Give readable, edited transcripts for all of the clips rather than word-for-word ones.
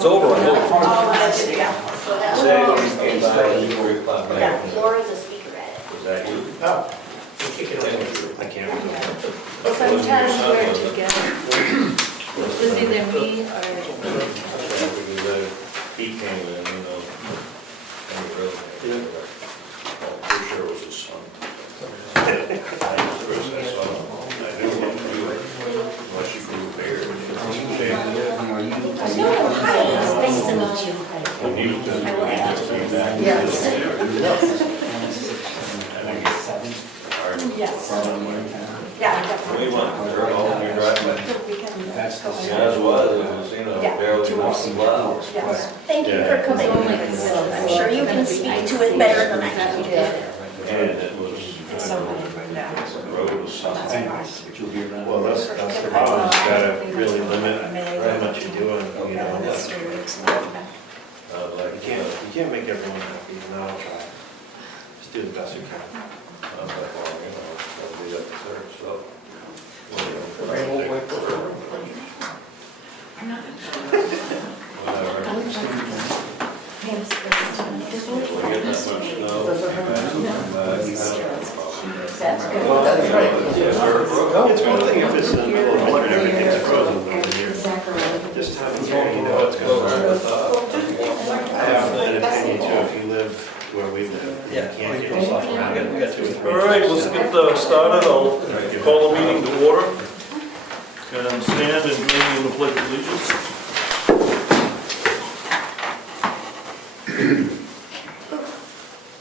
It's over, I hope. Yeah, Laura's a speaker at it. Was that you? Oh. I can't remember. Sometimes we're together. It was either me or, He came in, you know. And he really- For sure it was his son. I saw him. I knew him, unless you grew a beard. Nice to meet you. When he was done, he just came back. Yes. yes. Yeah. What do you want? You're home, you're driving back. Yeah, it was, you know, Yeah. barely walking miles. Yes. Thank you for coming. I'm sure you can speak to it better than I can. And it was, the road was something. Well, that's the problem, you gotta really limit how much you do, and, you know. Like, You can't make everyone happy, and I'll try. Just do the best you can. I was like, well, you know, I'll be up there, so. Whatever. We get that much snow. That's good. Well, that's right. It's one thing if it's in the middle of winter and everything's frozen, but here, this time of year, you know, it's going to. I have an opinion too, if you live where we live, you can't get yourself around it. We got 2 or 3. All right, let's get started. I'll call the meeting to order and stand and join in the pledge of allegiance.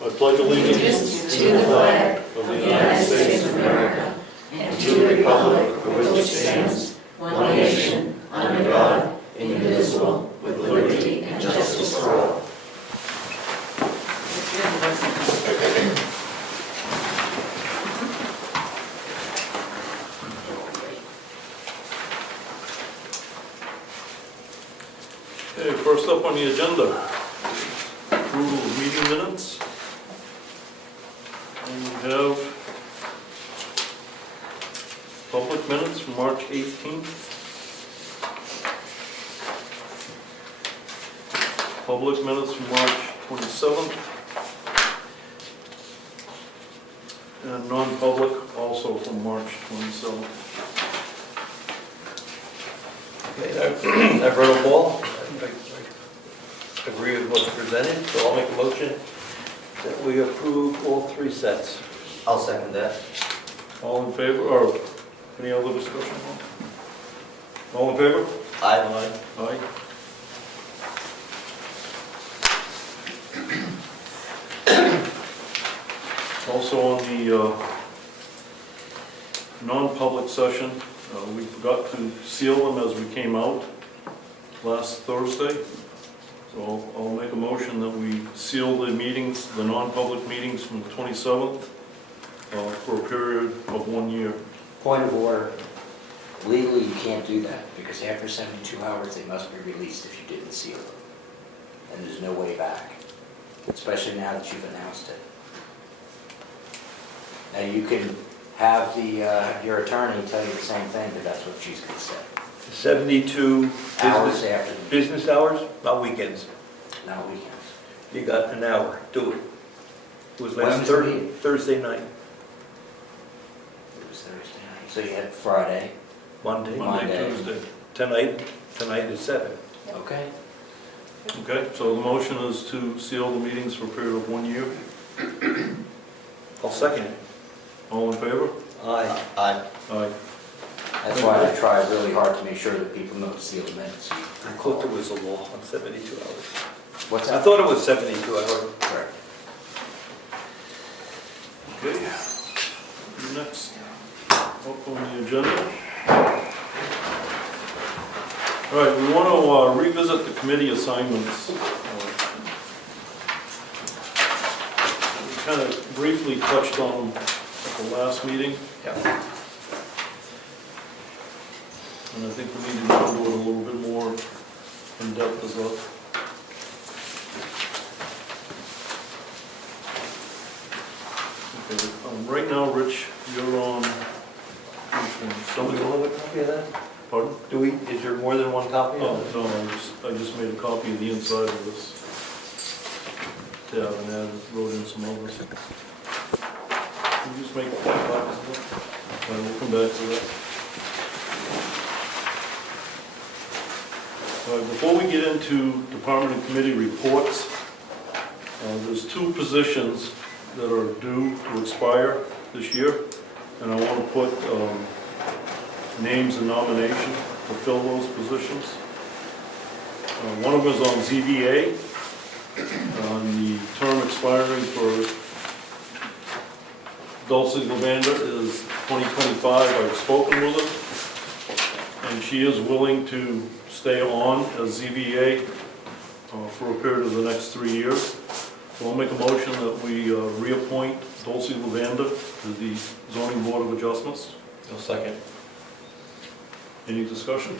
I pledge allegiance To the flag of the United States of America and to the republic for which it stands, one nation, under God, indivisible, with liberty and justice for all. Okay, first up on the agenda, approval of meeting minutes. And we have public minutes from March 18th. Public minutes from March 27th. And non-public also from March 27th. Okay, I've read them all. I agree with what's presented, so I'll make a motion that we approve all 3 sets. I'll second that. All in favor, or any other discussion? All in favor? Aye. Aye. Also on the non-public session, we forgot to seal them as we came out last Thursday. So I'll make a motion that we seal the meetings, the non-public meetings from the 27th for a period of 1 year. Point of order. Legally, you can't do that because after 72 hours, they must be released if you didn't seal them. And there's no way back, especially now that you've announced it. Now, you can have your attorney tell you the same thing, but that's what she's going to say. 72 Hours after, business hours, not weekends. not weekends. You got an hour, do it. It was When last was the meeting? Thursday night, It was Thursday night. So you had Friday. Monday, Monday. Tuesday. tonight is 7. Okay. Okay, so the motion is to seal the meetings for a period of 1 year. I'll second it. All in favor? Aye. Aye. Aye. That's why I tried really hard to make sure that people know to seal the minutes. I thought there was a law on 72 hours. What's I that? thought it was 72 hours. Correct. Okay. Next up on the agenda. All right, we want to revisit the committee assignments. We kind of briefly touched on them at the last meeting. Yeah. And I think we need to go into it a little bit more in depth as well. Okay, right now, Rich, you're on, which one? Somebody Somebody, want a copy of that? Pardon? Is there more than one copy Oh, of it? no, I just made a copy of the inside of this tab and wrote in some others. Can you just make copies of it? And we'll come back to that. All right, before we get into department and committee reports, there's 2 positions that are due to expire this year, and I want to put names in nomination to fill those positions. One of them is on ZBA, on the term expiring for Dulcie Levander is 2025. I've spoken with her, and she is willing to stay on as ZBA for a period of the next 3 years. So I'll make a motion that we reappoint Dulcie Levander to the Zoning Board of Adjustments. A second. Any discussion?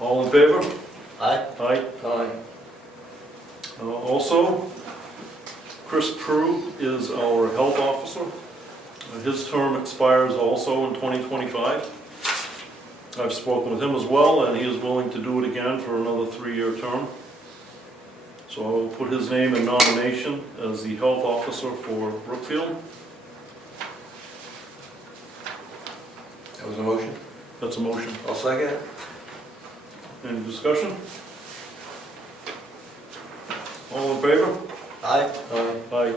All in favor? Aye. Aye. Aye. Also, Chris Prue is our health officer. His term expires also in 2025. I've spoken with him as well, and he is willing to do it again for another 3-year term. So I will put his name in nomination as the health officer for Brookfield. That was a motion? That's a motion. I'll second it. Any discussion? All in favor? Aye. Aye. Aye.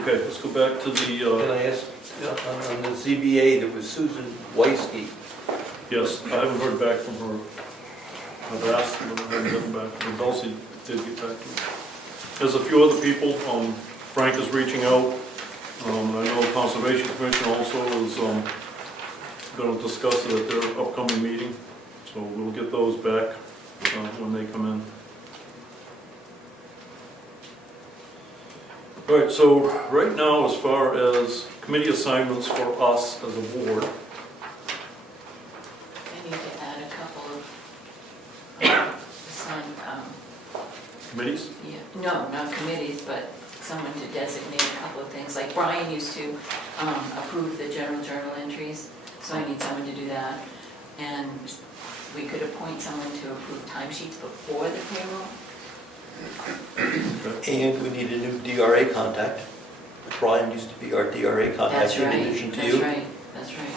Okay, let's go back to Can the, I ask, on the ZBA, there was Susan Weisky. yes, I haven't heard back from her. I've asked, but I haven't gotten back. And Dulcie did get back to me. There's a few other people. Frank is reaching out. I know the Conservation Commission also is going to discuss it at their upcoming meeting. So we'll get those back when they come in. All right, so right now, as far as committee assignments for us as a board, I need to add a couple of, committees? no, not committees, but someone to designate a couple of things. Like Brian used to approve the general journal entries, so I need someone to do that. And we could appoint someone to approve timesheets before the payroll. And we need a new DRA contact. Brian used to be our DRA contact That's in right, addition to that's you. right, that's right.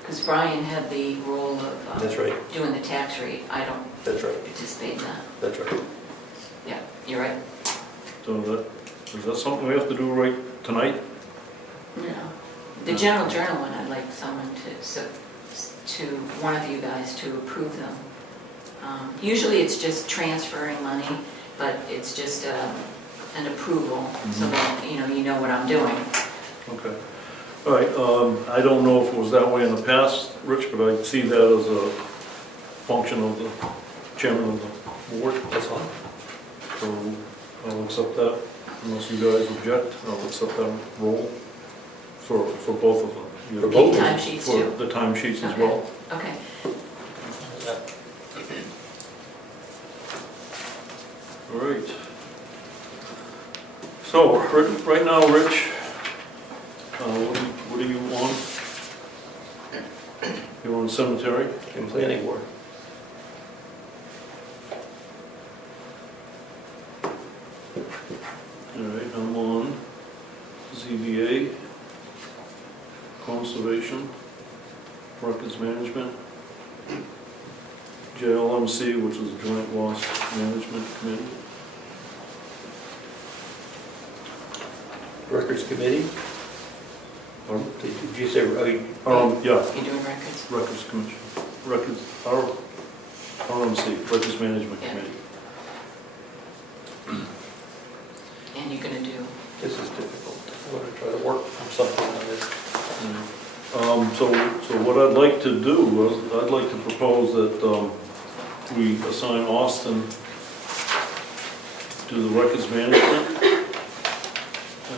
Because Brian had the role of That's right, doing the tax rate. I don't that's right, participate in that. that's right. Yeah, you're right. So is that something we have to do right tonight? No. The general journal one, I'd like someone to one of you guys to approve them. Usually it's just transferring money, but it's just an approval, so that you know what I'm doing. Okay. All right, I don't know if it was that way in the past, Rich, but I see that as a function of the chairman of the board. That's fine. So I'll accept that, unless you guys object, I'll accept that role for both of them. For both? Timesheets For too. the timesheets as Okay. well. Okay. All right. So, right now, Rich, what are you on? You're on cemetery? In planning board. All right, I'm on ZBA, conservation, records management, JLMC, which is Joint Loss Management Committee. Records committee. Pardon? Did you say, Yeah, You doing records? records commission, records, RMC, Records Management Yeah. Committee. And you're gonna do, this is difficult. I'm going to try to work on something on this. So what I'd like to do is, I'd like to propose that we assign Austin to the records management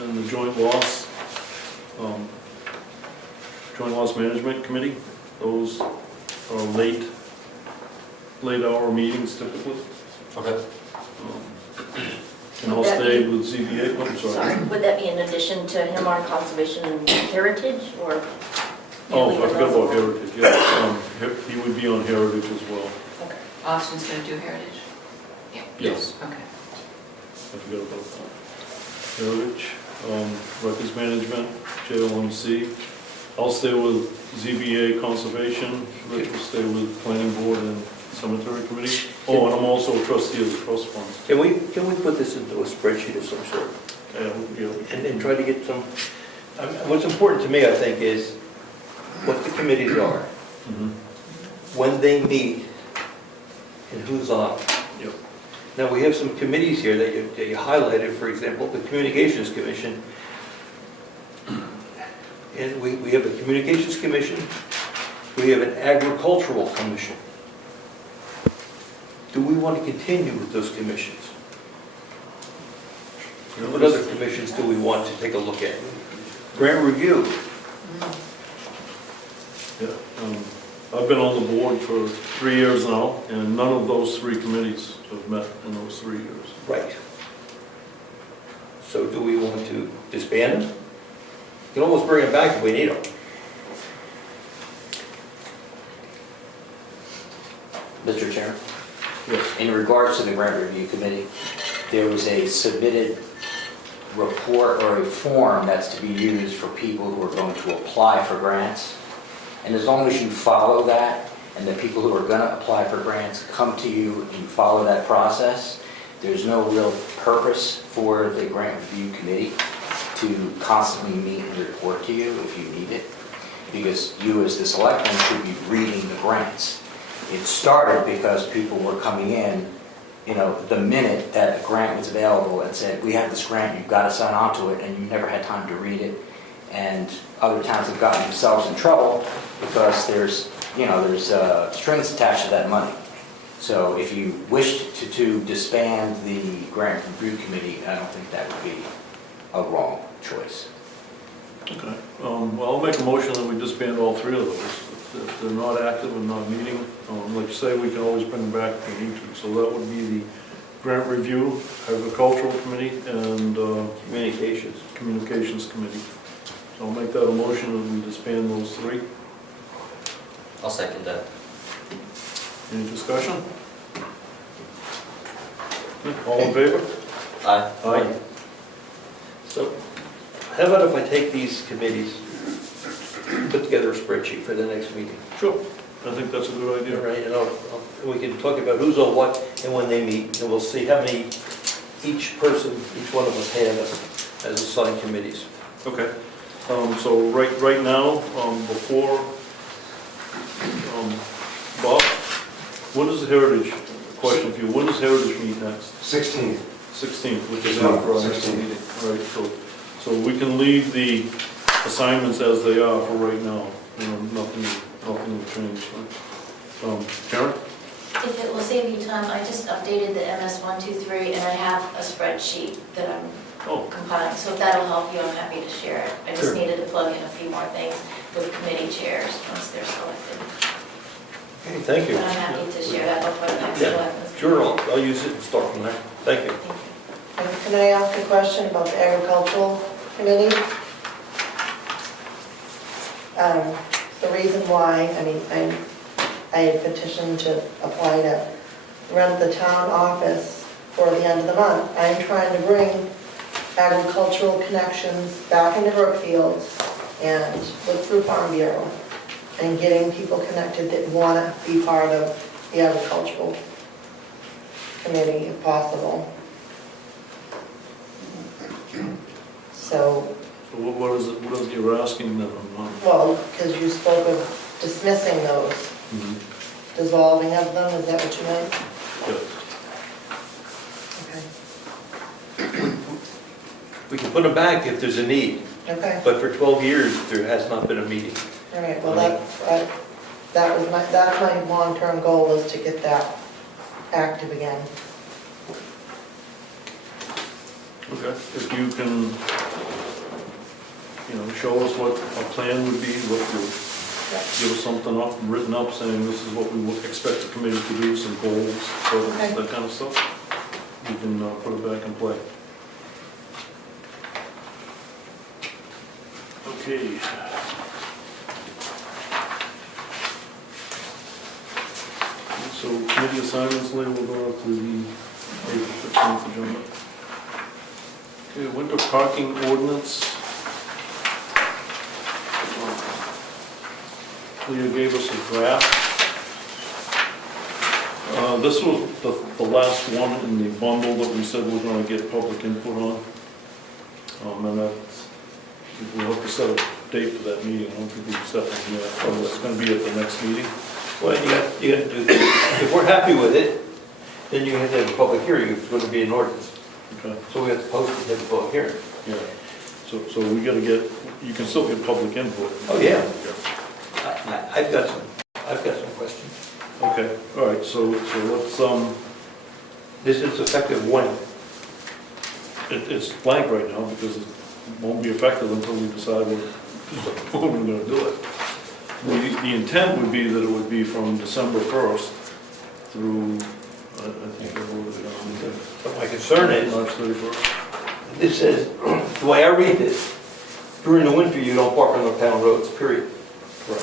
and the joint loss management committee. Those are late hour meetings typically. Okay. And I'll Would that stay be- with ZBA, I'm Sorry, sorry. would that be in addition to him on conservation and heritage, or? Oh, leave I it forgot alone? about Heritage, yeah. He would be on Heritage as well. Okay. Austin's gonna do Heritage? Yeah. Yes. Okay. I forgot about that. Heritage, Records Management, JLMC. I'll stay with ZBA Conservation, Rich will stay with Planning Board and Cemetery Committee. Oh, and I'm also a trustee of the trust funds. Can we put this into a spreadsheet of some sort? And try to get some, what's important to me, I think, is what the committees are, Mhm. when they meet, and who's on. Yep. Now, we have some committees here that you highlighted, for example, the Communications Commission. And we have a Communications Commission, we have an Agricultural Commission. Do we want to continue with those commissions? What other commissions do we want to take a look at? Grant review. Yeah, I've been on the board for 3 years now, and none of those 3 committees have met in those 3 years. Right. So do we want to disband them? You can almost bring them back if we need them. Mr. Chairman, Yes. in regards to the grant review committee, there was a submitted report or a form that's to be used for people who are going to apply for grants. And as long as you follow that, and the people who are going to apply for grants come to you and follow that process, there's no real purpose for the grant review committee to constantly meet and report to you if you need it, because you as the selectmen should be reading the grants. It started because people were coming in, you know, the minute that the grant was available and said, we have this grant, you've got to sign on to it, and you never had time to read it. And other towns have gotten themselves in trouble because there's strings attached to that money. So if you wished to disband the grant review committee, I don't think that would be a wrong choice. Okay, well, I'll make a motion that we disband all 3 of those. If they're not active and not meeting, like you say, we can always bring them back if we need to. So that would be the Grant Review, Agricultural Committee, and Communications Committee. So I'll make that a motion that we disband those 3. I'll second that. Any discussion? All in favor? Aye. Aye. So how about if I take these committees, put together a spreadsheet for the next meeting? Sure, I think that's a good All idea. right, and we can talk about who's on what and when they meet, and we'll see how many each one of us have as assigned committees. Okay, so right now, before, Bob, when is Heritage, question for you, when does Heritage meet next? 16th. 16th, which is Yeah, after our next 16th. meeting. Right, so we can leave the assignments as they are for right now, you know, nothing will change. Karen? If it will save you time, I just updated the MS123, and I have a spreadsheet that I'm Oh, compiling, so if that'll help you, I'm happy to share it. I just Sure. needed to plug in a few more things with committee chairs once they're selected. Okay, thank you. But I'm happy to share that before the next Yeah, selectmen's. sure, I'll use it and start from there. Thank you. Thank you. Can I ask a question about the agricultural committee? The reason why, I had petitioned to apply to rent the town office for the end of the month. I'm trying to bring agricultural connections back into Brookfield and look through Farm Bureau and getting people connected that want to be part of the agricultural committee if possible. So, so what is it you're asking them? well, because you spoke of dismissing those, Mhm. dissolving of them, is that what you meant? Yes. Okay. We can put them back if there's a need, Okay, but for 12 years, there has not been a meeting. all right, well, that's my long-term goal, is to get that active again. Okay, if you can, show us what a plan would be, what you, give us something up, written up, saying this is what we would expect the committee to do, some goals, Okay. that kind of stuff. we can put it back in play. Okay. So committee assignments later, we'll go to the April 15th agenda. Okay, winter parking ordinance. Leah gave us a draft. This was the last one in the bundle that we said we're gonna get public input on. And that's, we'll have to set a date for that meeting. I don't think we've set one yet. Oh, it's gonna be at the next meeting. Well, you got to do this. If we're happy with it, then you have to have a public hearing, if it's going to be an ordinance. Okay. So we have to post it and have a public hearing. Yeah. So we gotta get, you can still get public input. Oh, yeah. I've got some questions. Okay, all right, so let's, This is effective when? it's blank right now because it won't be effective until we decide when we're gonna do it. The intent would be that it would be from December 1st through, I think, what was it, But my concern is, March 31st. this says, the way I read this, during the winter, you don't park on the town roads, period. Right.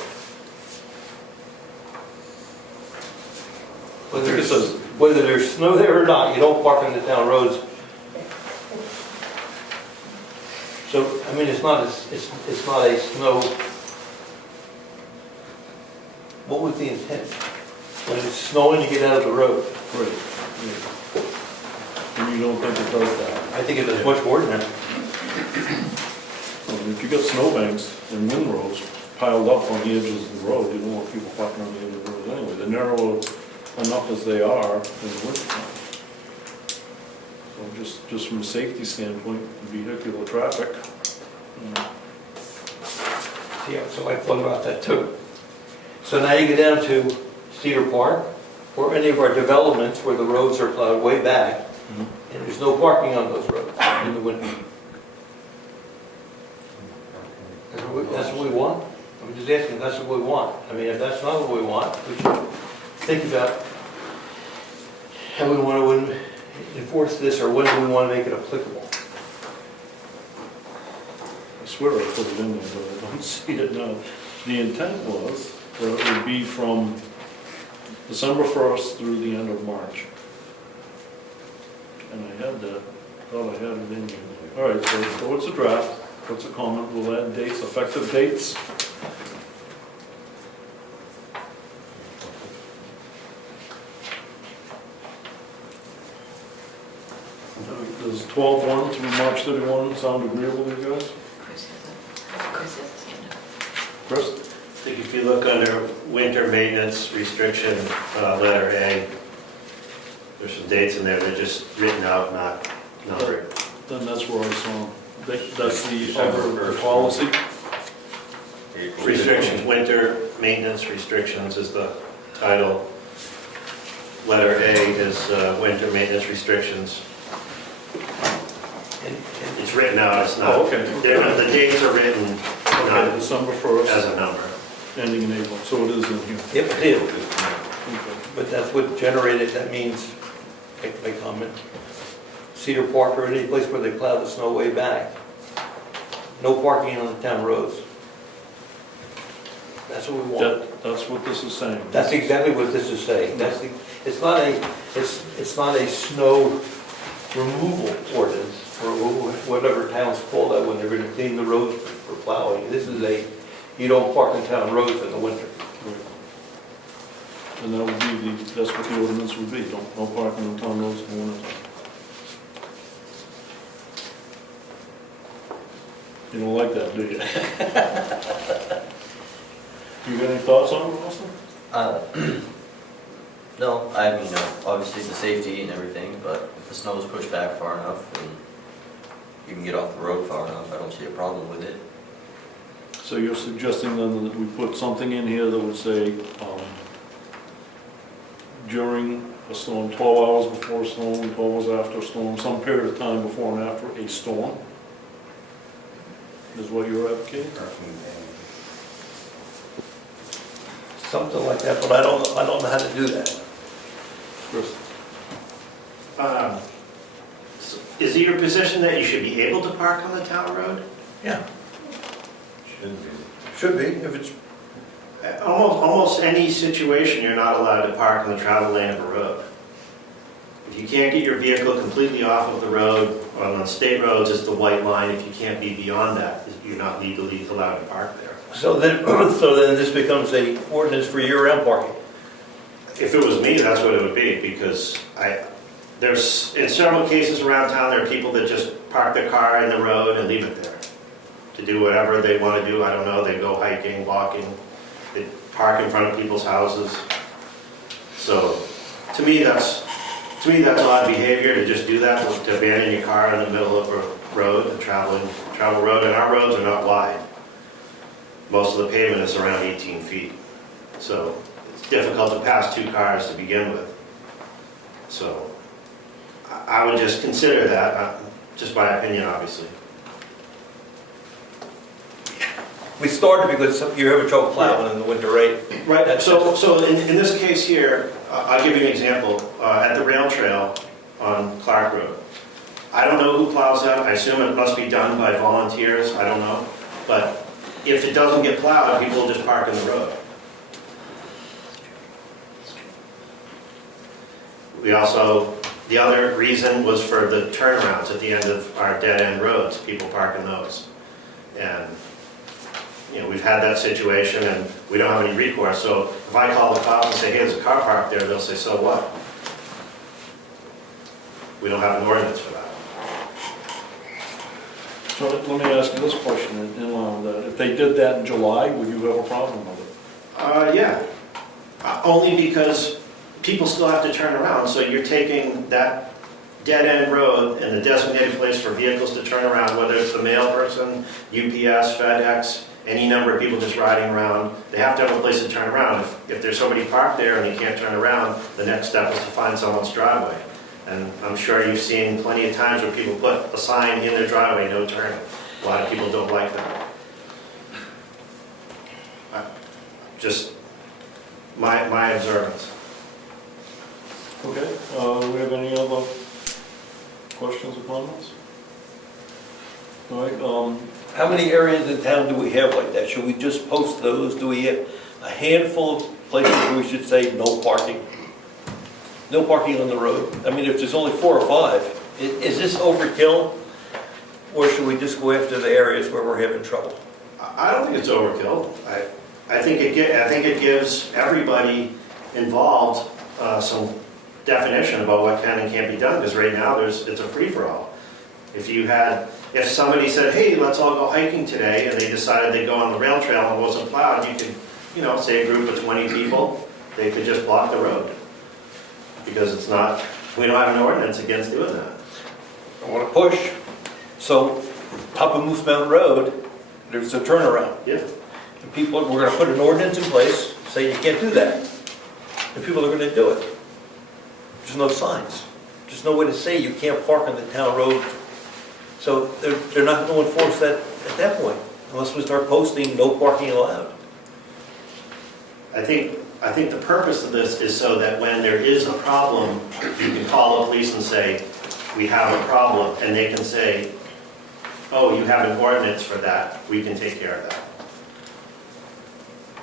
Whether there's snow there or not, you don't park on the town roads. So, I mean, it's not a snow. What was the intent? When it's snowing, you get out of the road. Right. Yeah. And you don't think it does that? I think it does much more than that. If you got snowbanks and windrows piled up on the edges of the road, you don't want people parking on the edge of the road anyway. They're narrow enough as they are in the wintertime. So just from a safety standpoint, vehicular traffic. Yeah, so I thought about that too. So now you get down to Cedar Park, or any of our developments where the roads are plowed way back, and there's no parking on those roads in the winter. That's what we want? I'm just asking, if that's what we want. I mean, if that's not what we want, we should think about how we want to enforce this, or when do we want to make it applicable. I swear I put it in there, but I don't see it now. The intent was that it would be from December 1st through the end of March. And I had that, thought I had it in here. All right, so it's a draft, what's a comment, we'll add dates, effective dates. Does 12/1 through March 31 sound agreeable to you guys? Chris has his hand up. Chris? I think if you look under winter maintenance restriction, letter A, there's some dates in there, they're just written out, not numbered. Then that's where I saw them. That's the other policy? Restrictions, winter maintenance restrictions is the title. Letter A is winter maintenance restrictions. It's written out, it's not. Oh, okay. The dates are written Okay, not December 1st. as a number. Ending in April, so it is in here. Yep, it is. Okay. But that's what generated, that means, make my comment, Cedar Park or any place where they plow the snow way back, no parking on the town roads. That's what we want. That's what this is saying. That's exactly what this is saying. It's not a snow removal ordinance, or whatever towns call that when they're gonna clean the roads for plowing. This is you don't park in town roads in the winter. Right. And that would be that's what the ordinance would be, no parking on town roads in the winter. You don't like that, do you? You got any thoughts on it, Austin? No, I mean, obviously the safety and everything, but if the snow is pushed back far enough and you can get off the road far enough, I don't see a problem with it. So you're suggesting then that we put something in here that would say, during a storm, 12 hours before a storm, 12 hours after a storm, some period of time before and after a storm? Is what you're advocating? Something like that, but I don't know how to do that. Chris? is it your position that you should be able to park on the town road? Yeah, Shouldn't be. should be, if it's, Almost any situation, you're not allowed to park in the travel lane of a road. If you can't get your vehicle completely off of the road, on state roads, it's the white line. If you can't be beyond that, you're not legally allowed to park there. so then, this becomes a ordinance for year-round parking. If it was me, that's what it would be, because there's, in several cases around town, there are people that just park their car in the road and leave it there to do whatever they want to do. I don't know, they go hiking, walking, they park in front of people's houses. So, to me, that's odd behavior to just do that, to abandon your car in the middle of a road, a travel road, and our roads are not wide. Most of the pavement is around 18 feet. So, it's difficult to pass two cars to begin with. So, I would just consider that, just my opinion, obviously. We started because you're having trouble plowing in the winter, right? Right, so in this case here, I'll give you an example. At the rail trail on Clark Road, I don't know who plows that. I assume it must be done by volunteers, I don't know. But if it doesn't get plowed, people will just park in the road. We also, the other reason was for the turnarounds at the end of our dead-end roads, people park in those. And, you know, we've had that situation and we don't have any recourse. So if I call the cops and say, hey, there's a car parked there, they'll say, so what? We don't have an ordinance for that. So let me ask you this question in line with that. If they did that in July, would you have a problem with it? Yeah. Only because people still have to turn around, so you're taking that dead-end road and the designated place for vehicles to turn around, whether it's the mail person, UPS, FedEx, any number of people just riding around, they have to have a place to turn around. If there's somebody parked there and they can't turn around, the next step is to find someone's driveway. And I'm sure you've seen plenty of times where people put a sign in their driveway, no turning. A lot of people don't like that. Just my observance. Okay, do we have any other questions or comments? All right, How many areas in town do we have like that? Should we just post those? Do we have a handful of places where we should say no parking? No parking on the road? I mean, if there's only 4 or 5, is this overkill? Or should we just go after the areas where we're having trouble? I don't think it's overkill. I think it gives everybody involved some definition about what can and can't be done, because right now it's a free-for-all. If somebody said, hey, let's all go hiking today, and they decided they'd go on the rail trail and it wasn't plowed, you could, say a group of 20 people, they could just block the road. Because we don't have an ordinance against doing that. I want to push. So, top of Moose Mountain Road, there's a turnaround. Yeah. And we're going to put an ordinance in place, say you can't do that. And people are going to do it. There's no signs. There's no way to say you can't park on the town road. So they're not going to enforce that at that point, unless we start posting no parking allowed. I think the purpose of this is so that when there is a problem, you can call the police and say, we have a problem, and they can say, oh, you have an ordinance for that, we can take care of that.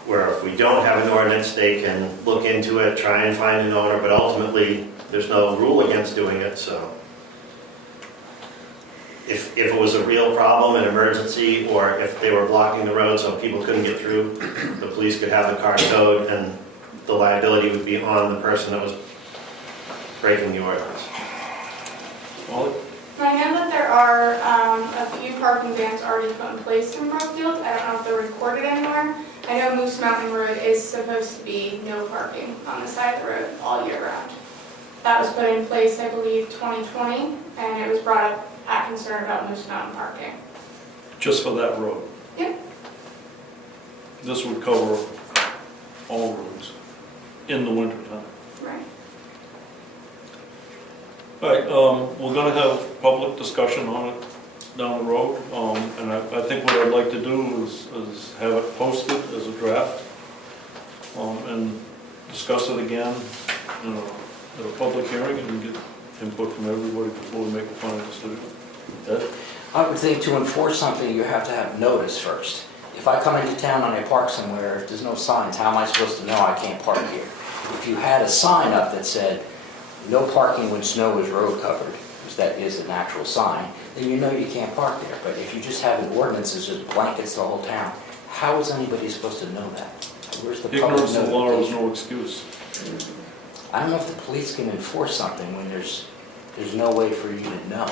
Where if we don't have an ordinance, they can look into it, try and find an owner, but ultimately, there's no rule against doing it, so. If it was a real problem, an emergency, or if they were blocking the road so people couldn't get through, the police could have the car towed, and the liability would be on the person that was breaking the ordinance. Molly? I know that there are a few parking bans already put in place in Brookfield. I don't know if they're recorded anywhere. I know Moose Mountain Road is supposed to be no parking on the side of the road all year round. That was put in place, I believe, 2020, and it was brought up at concern about Moose Mountain parking. Just for that road? Yep. This would cover all roads in the wintertime. Right. All right, we're going to have public discussion on it down the road, and I think what I'd like to do is have it posted as a draft, and discuss it again, at a public hearing, and get input from everybody before we make a final decision. Ed? I would think to enforce something, you have to have notice first. If I come into town and I park somewhere, if there's no signs, how am I supposed to know I can't park here? If you had a sign up that said, no parking when snow is road covered, because that is an actual sign, then you know you can't park there. But if you just have an ordinance that just blankets the whole town, how is anybody supposed to know that? Where's the public Ignorance of the law is notification? no excuse. I don't know if the police can enforce something when there's no way for you to know.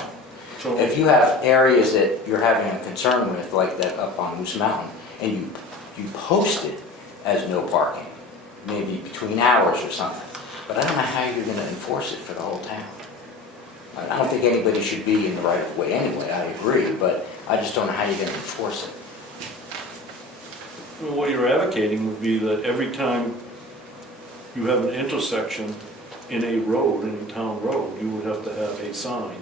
So, If you have areas that you're having a concern with, like that up on Moose Mountain, and you post it as no parking, maybe between hours or something, but I don't know how you're gonna enforce it for the whole town. I don't think anybody should be in the right of way anyway, I agree, but I just don't know how you're gonna enforce it. well, what you're advocating would be that every time you have an intersection in a road, in a town road, you would have to have a sign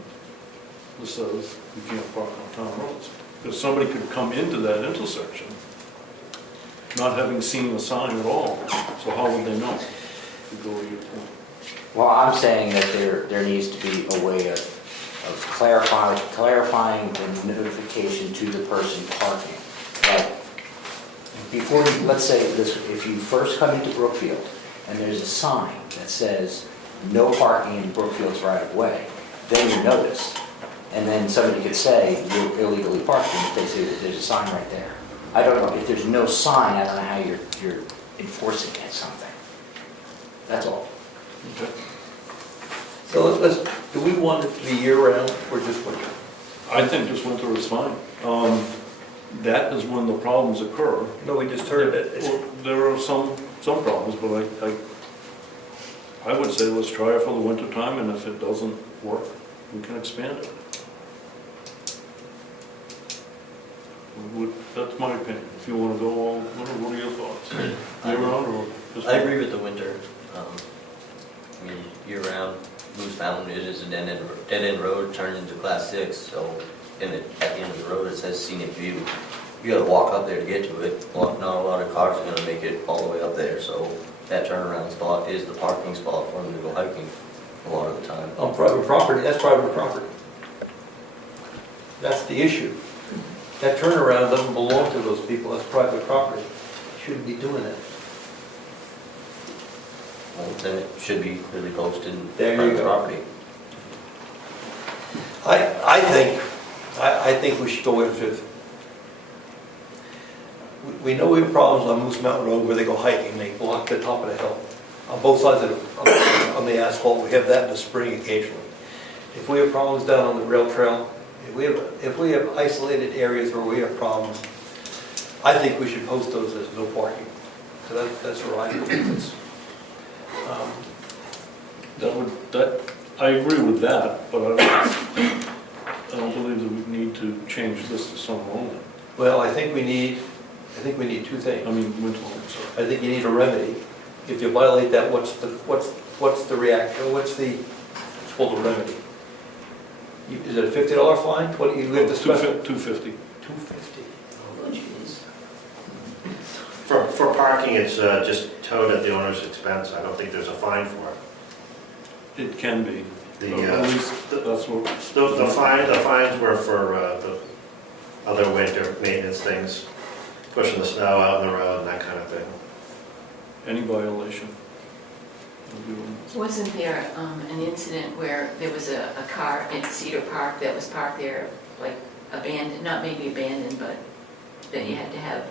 that says you can't park on town roads. Because somebody could come into that intersection not having seen the sign at all, so how would they know? To go to your point. Well, I'm saying that there needs to be a way of clarifying the notification to the person parking. Like, before you, let's say this, if you first come into Brookfield and there's a sign that says no parking in Brookfield's right of way, then you notice. And then somebody could say you're illegally parking if they say that there's a sign right there. I don't know, if there's no sign, I don't know how you're enforcing against something. That's all. Okay. So do we want it to be year-round or just winter? I think just winter is fine. That is when the problems occur. No, we just heard it. Well, there are some problems, but I would say let's try it for the winter time, and if it doesn't work, we can expand it. That's my opinion. If you want to go all, what are your thoughts? Year round or just? I agree with the winter. I mean, year round, Moose Mountain, it is a dead-end road, turned into class 6, so at the end of the road it says scenic view. You gotta walk up there to get to it. Not a lot of cars are gonna make it all the way up there, so that turnaround spot is the parking spot for them to go hiking a lot of the time. On private property, that's private property. That's the issue. That turnaround doesn't belong to those people, that's private property. Shouldn't be doing that. Well, then it should be clearly posted There you private go. property. I think we should go with, we know we have problems on Moose Mountain Road where they go hiking, they block the top of the hill. On both sides on the asphalt, we have that in the spring occasionally. If we have problems down on the rail trail, if we have isolated areas where we have problems, I think we should post those as no parking. So that's where I believe it's. I agree with that, but I don't believe that we need to change this to summer only. Well, I think we need two things. I mean, winter only, sorry. I think you need a remedy. If you violate that, what's the reaction, what's called a remedy? Is it a $50 fine? What do you have to spend? $250. $250. Oh, jeez. For parking, it's just towed at the owner's expense. I don't think there's a fine for it. It can be. The, At least that's what. The fines were for the other winter maintenance things, pushing the snow out in the road and that kind of thing. Any violation. Wasn't there an incident where there was a car in Cedar Park that was parked there, like abandoned, not maybe abandoned, but that you had to have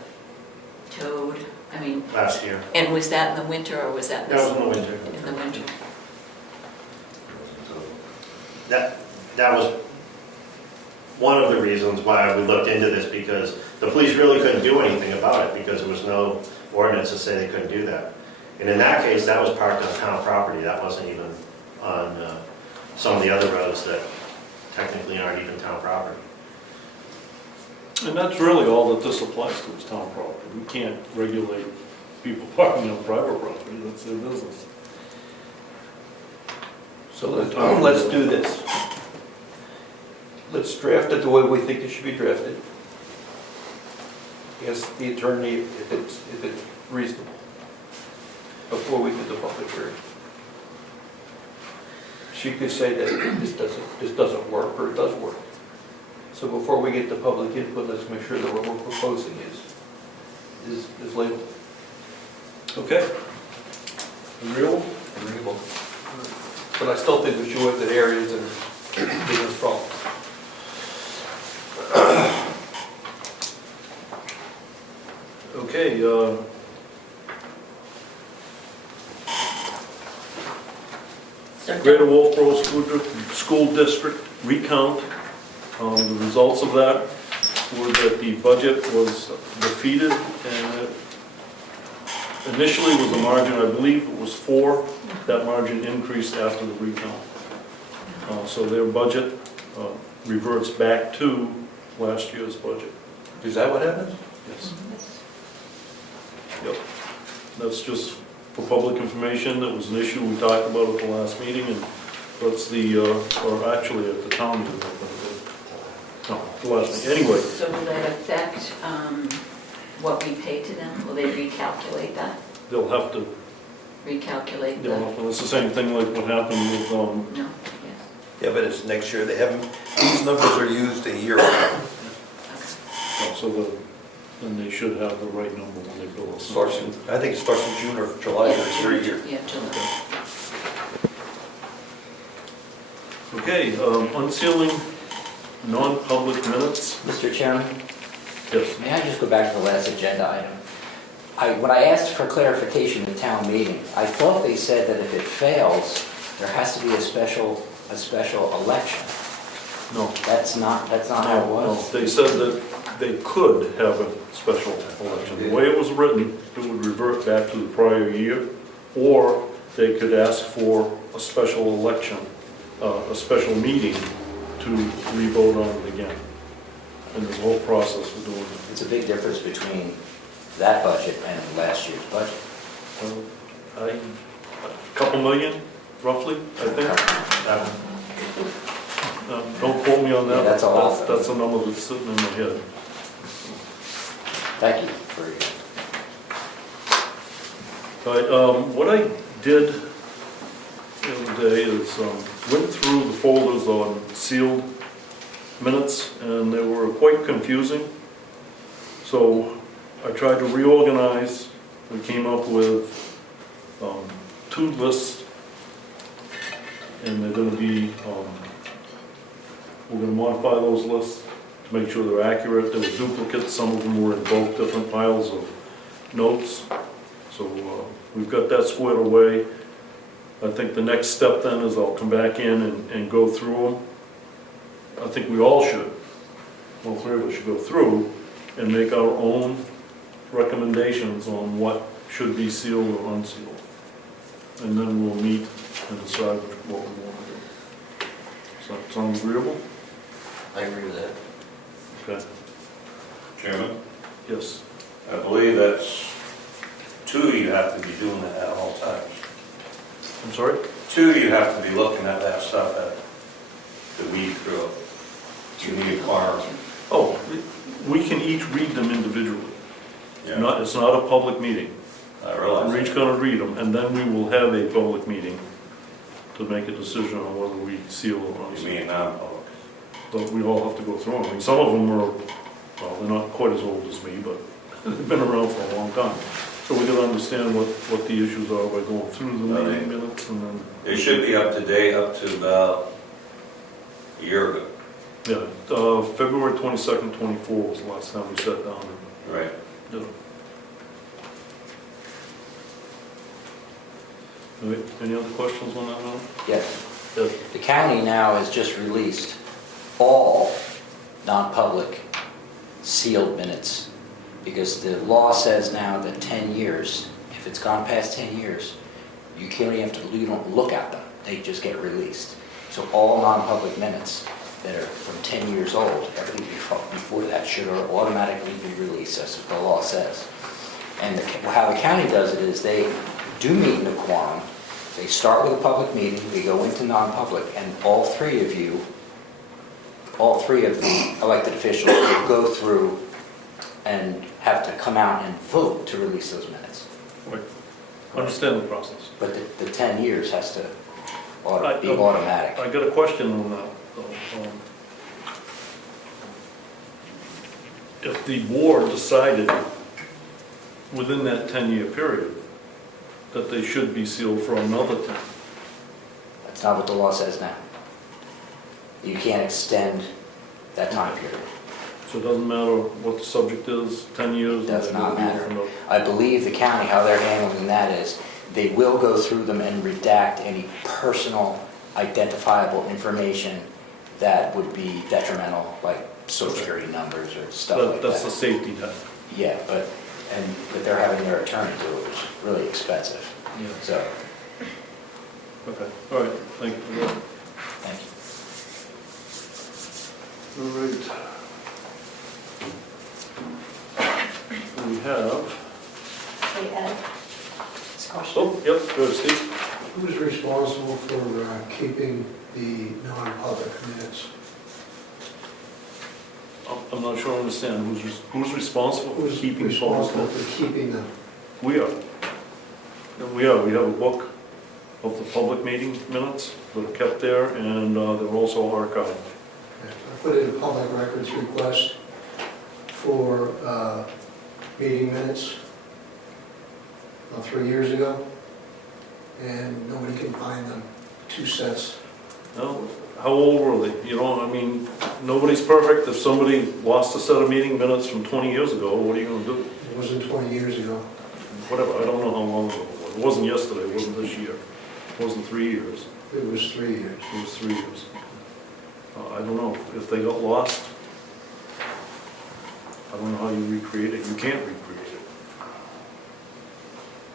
towed? I mean, Last year. and was that in the winter or was that in That was in the winter. in the winter? That was one of the reasons why we looked into this, because the police really couldn't do anything about it because there was no ordinance to say they couldn't do that. And in that case, that was parked on town property. That wasn't even on some of the other roads that technically aren't even town property. And that's really all that this applies to is town property. We can't regulate people parking on private property, that's their business. So let's do this. Let's draft it the way we think it should be drafted. Ask the attorney if it's reasonable before we do the public hearing. she could say that this doesn't work, or it does work. So before we get the public input, let's make sure that what we're proposing is legal. Okay. Agreeable? Agreeable. But I still think we should look at areas that are giving us problems. Okay, So Greater Wolfboro School District recount. The results of that were that the budget was defeated, and it initially was a margin, I believe it was 4. That margin increased after the recount. So their budget reverts back to last year's budget. Is that what happens? Yes. Yep. That's just for public information. That was an issue we talked about at the last meeting, and that's the, or actually at the town meeting. No, the last meeting. Anyway, So will that affect what we pay to them? Will they recalculate that? they'll have to, Recalculate it's the same thing like what happened with, No? Yes. Yeah, but it's next year. They haven't, these numbers are used a year ago. so then they should have the right number when they bill us. Starts in, I think it starts in June or July, Yeah, or it's 3 years. Yeah, July. Okay, unsealing non-public minutes. Mr. Chairman, Yes. may I just go back to the last agenda item? When I asked for clarification at town meeting, I thought they said that if it fails, there has to be a special election. No. That's not how it was. No, they said that they could have a special election. The way it was written, it would revert back to the prior year, or they could ask for a special election, a special meeting to re-vote on it again. And there's a whole process for doing it. It's a big difference between that budget and last year's budget. A couple million, roughly, I think. Don't quote me on that. Yeah, that's a lot. That's a number that's sitting in my head. Thank you for your... All right, what I did the other day is went through the folders on sealed minutes, and they were quite confusing. So I tried to reorganize. We came up with 2 lists, and they're going to be, we're going to modify those lists to make sure they're accurate. There were duplicates. Some of them were in both different piles of notes. So we've got that squared away. I think the next step then is I'll come back in and go through them. I think we all should, all 3 of us should go through and make our own recommendations on what should be sealed or unsealed. And then we'll meet and decide what we want to do. Does that sound agreeable? I agree with that. Okay. Chairman, Yes. I believe that's 2 you have to be doing that at all times. I'm sorry? 2 you have to be looking at that stuff at the weed through. You need a quorum. Oh, we can each read them individually. Yeah, It's not a public meeting. I realize. We're each going to read them, and then we will have a public meeting to make a decision on whether we seal or You unseal. mean non-public. But we all have to go through them. I mean, some of them are, well, they're not quite as old as me, but they've been around for a long time. So we got to understand what the issues are by going through the meeting minutes and then. It should be up to date up to about a year ago. Yeah, February 22nd, 24 was the last time we sat down and Right. did it. All right, any other questions on that one? Yes. Yes. The county now has just released all non-public sealed minutes, because the law says now that 10 years, if it's gone past 10 years, you don't look at them, they just get released. So all non-public minutes that are from 10 years old, everything before that should automatically be released, that's what the law says. And how the county does it is they do meet in a quorum, they start with a public meeting, they go into non-public, and all 3 of you, all 3 of the elected officials will go through and have to come out and vote to release those minutes. Right. Understand the process. But the 10 years has to be automatic. I got a question on that, though. If the board decided within that 10-year period that they should be sealed for another 10, That's not what the law says now. You can't extend that time period. so it doesn't matter what the subject is, 10 years? Does not matter. I believe the county, how they're handling that is, they will go through them and redact any personal identifiable information that would be detrimental, like social security numbers or stuff like That's the that. safety net. Yeah, but they're having their attorney do it, which is really expensive. Yeah. So, Okay, all right, thank you. thank you. All right. We have, Wait, Ed? This question. oh, yep, go ahead, Steve. Who's responsible for keeping the non-public minutes? I'm not sure I understand, who's responsible for Who's keeping responsible public? for keeping them? We are. And we have a book of the public meeting minutes that are kept there, and they're also archived. I put in a public records request for meeting minutes about 3 years ago, and nobody can find them, 2 sets. Well, how old were they? You know, I mean, nobody's perfect. If somebody lost a set of meeting minutes from 20 years ago, what are you gonna do? It wasn't 20 years ago. Whatever, I don't know how long ago it was. It wasn't yesterday, it wasn't this year. It wasn't 3 years, It was 3 years. it was 3 years. I don't know, if they got lost, I don't know how you recreate it. You can't recreate it.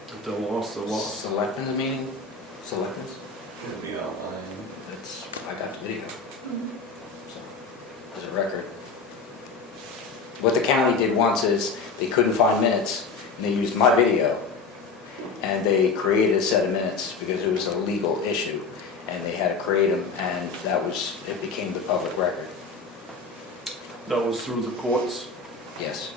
If they're lost, they're lost. Selectmen's meeting? Selectmen's? The outline. I got the video. So, as a record. What the county did once is, they couldn't find minutes, and they used my video, and they created a set of minutes, because it was a legal issue, and they had to create them, and it became the public record. That was through the courts? Yes.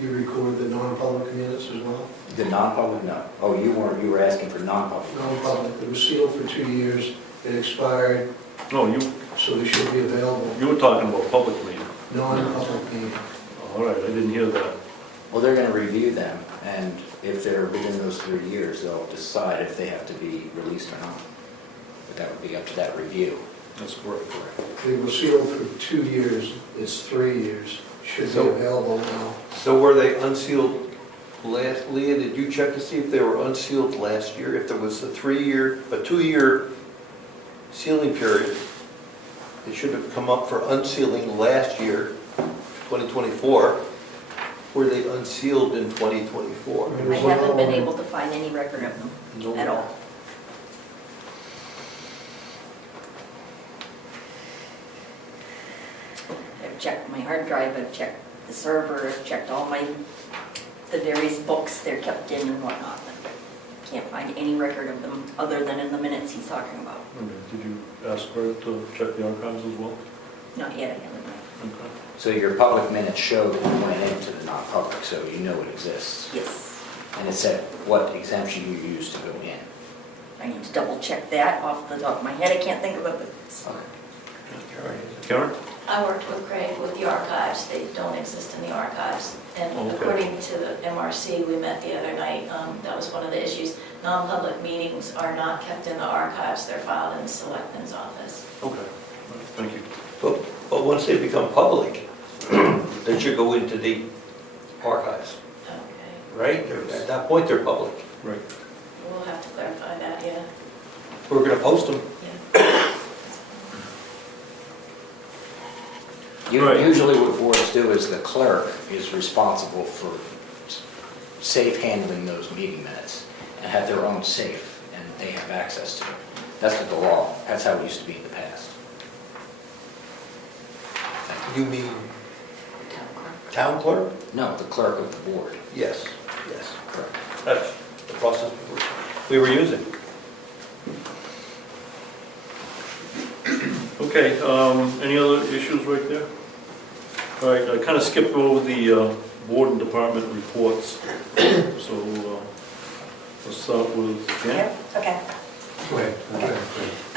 You recorded the non-public minutes as well? The non-public, no. Oh, you were asking for non-public. Non-public, it was sealed for 2 years, it expired, No, so they should be available. you were talking about public meeting. Non-public meeting. All right, I didn't hear that. Well, they're going to review them, and if they're within those 3 years, they'll decide if they have to be released or not. But that would be up to that review. That's correct. They were sealed for 2 years, it's 3 years, should be available now. So were they unsealed last, Leah, did you check to see if they were unsealed last year? If there was a 2-year sealing period, they should have come up for unsealing last year, 2024. Were they unsealed in 2024? I haven't been able to find any record of them No. at all. I've checked my hard drive, I've checked the server, I've checked all the various books they're kept in and whatnot. Can't find any record of them other than in the minutes he's talking about. Okay. Did you ask her to check the archives as well? Not yet, I haven't. Okay. So your public minutes showed what went into the non-public, so you know it exists. Yes. And it said what exemption you used to go in. I need to double check that off the top of my head. I can't think of it, but it's- Okay. Karen? I worked with Greg with the archives, they don't exist in the archives. And Okay. according to the MRC, we met the other night, that was one of the issues. Non-public meetings are not kept in the archives, they're filed in the Selectmen's office. Okay. All right, thank you. But once they become public, they should go into the archives, Okay, right? At that point, they're public. Right. we'll have to clarify that, yeah. We're going to post them. Right. Usually what boards do is the clerk is responsible for safe handling those meeting minutes and have their own safe, and they have access to it. That's what the law, that's how it used to be in the past. You mean Town clerk. town clerk? No, the clerk of the board. Yes, yes. Correct. That's the process we were using. Okay, any other issues right there? All right, I kind of skipped over the board and department reports. So let's start with Jan. Yep, okay. Go ahead.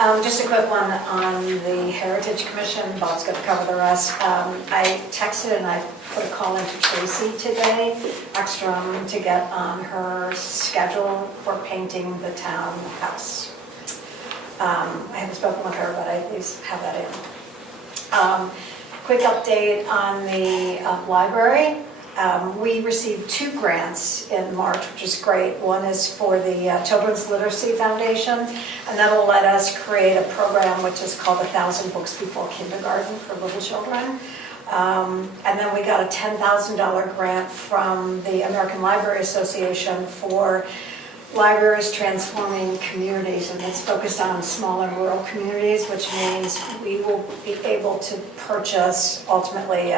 Just a quick one on the Heritage Commission. Bob's going to cover the rest. I texted and I put a call into Tracy today, Ekstrom, to get on her schedule for painting the town house. I haven't spoken with her, but I at least have that in. Quick update on the library. We received 2 grants in March, which is great. One is for the Children's Literacy Foundation, and that'll let us create a program which is called 1,000 Books Before Kindergarten for little children. And then we got a $10,000 grant from the American Library Association for libraries transforming communities, and it's focused on smaller rural communities, which means we will be able to purchase ultimately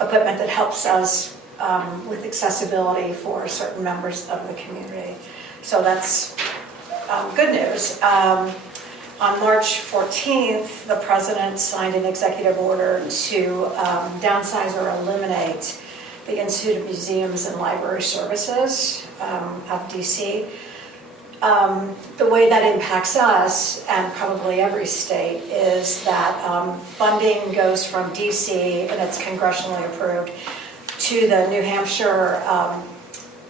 equipment that helps us with accessibility for certain members of the community. So that's good news. On March 14th, the president signed an executive order to downsize or eliminate the Institute of Museums and Library Services of DC. The way that impacts us, and probably every state, is that funding goes from DC, and it's congressionally approved, to the New Hampshire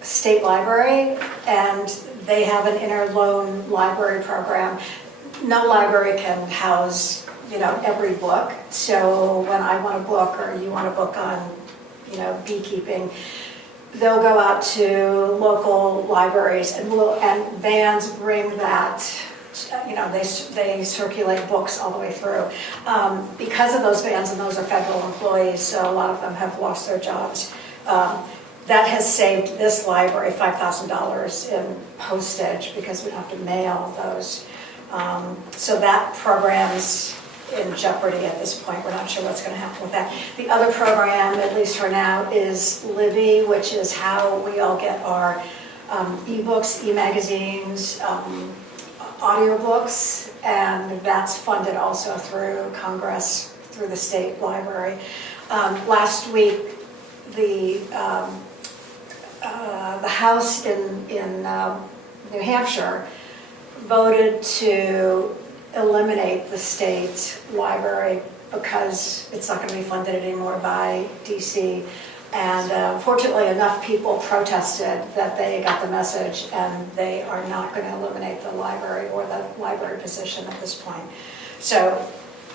State Library, and they have an interloan library program. No library can house, every book. So when I want a book, or you want a book on, beekeeping, they'll go out to local libraries, and vans bring that. They circulate books all the way through. Because of those vans, and those are federal employees, so a lot of them have lost their jobs. That has saved this library $5,000 in postage because we don't have to mail those. So that program's in jeopardy at this point. We're not sure what's going to happen with that. The other program, at least for now, is Libby, which is how we all get our e-books, e-magazines, audiobooks, and that's funded also through Congress, through the state library. Last week, the House in New Hampshire voted to eliminate the state library because it's not going to be funded anymore by DC. And fortunately, enough people protested that they got the message, and they are not going to eliminate the library or the library position at this point. So,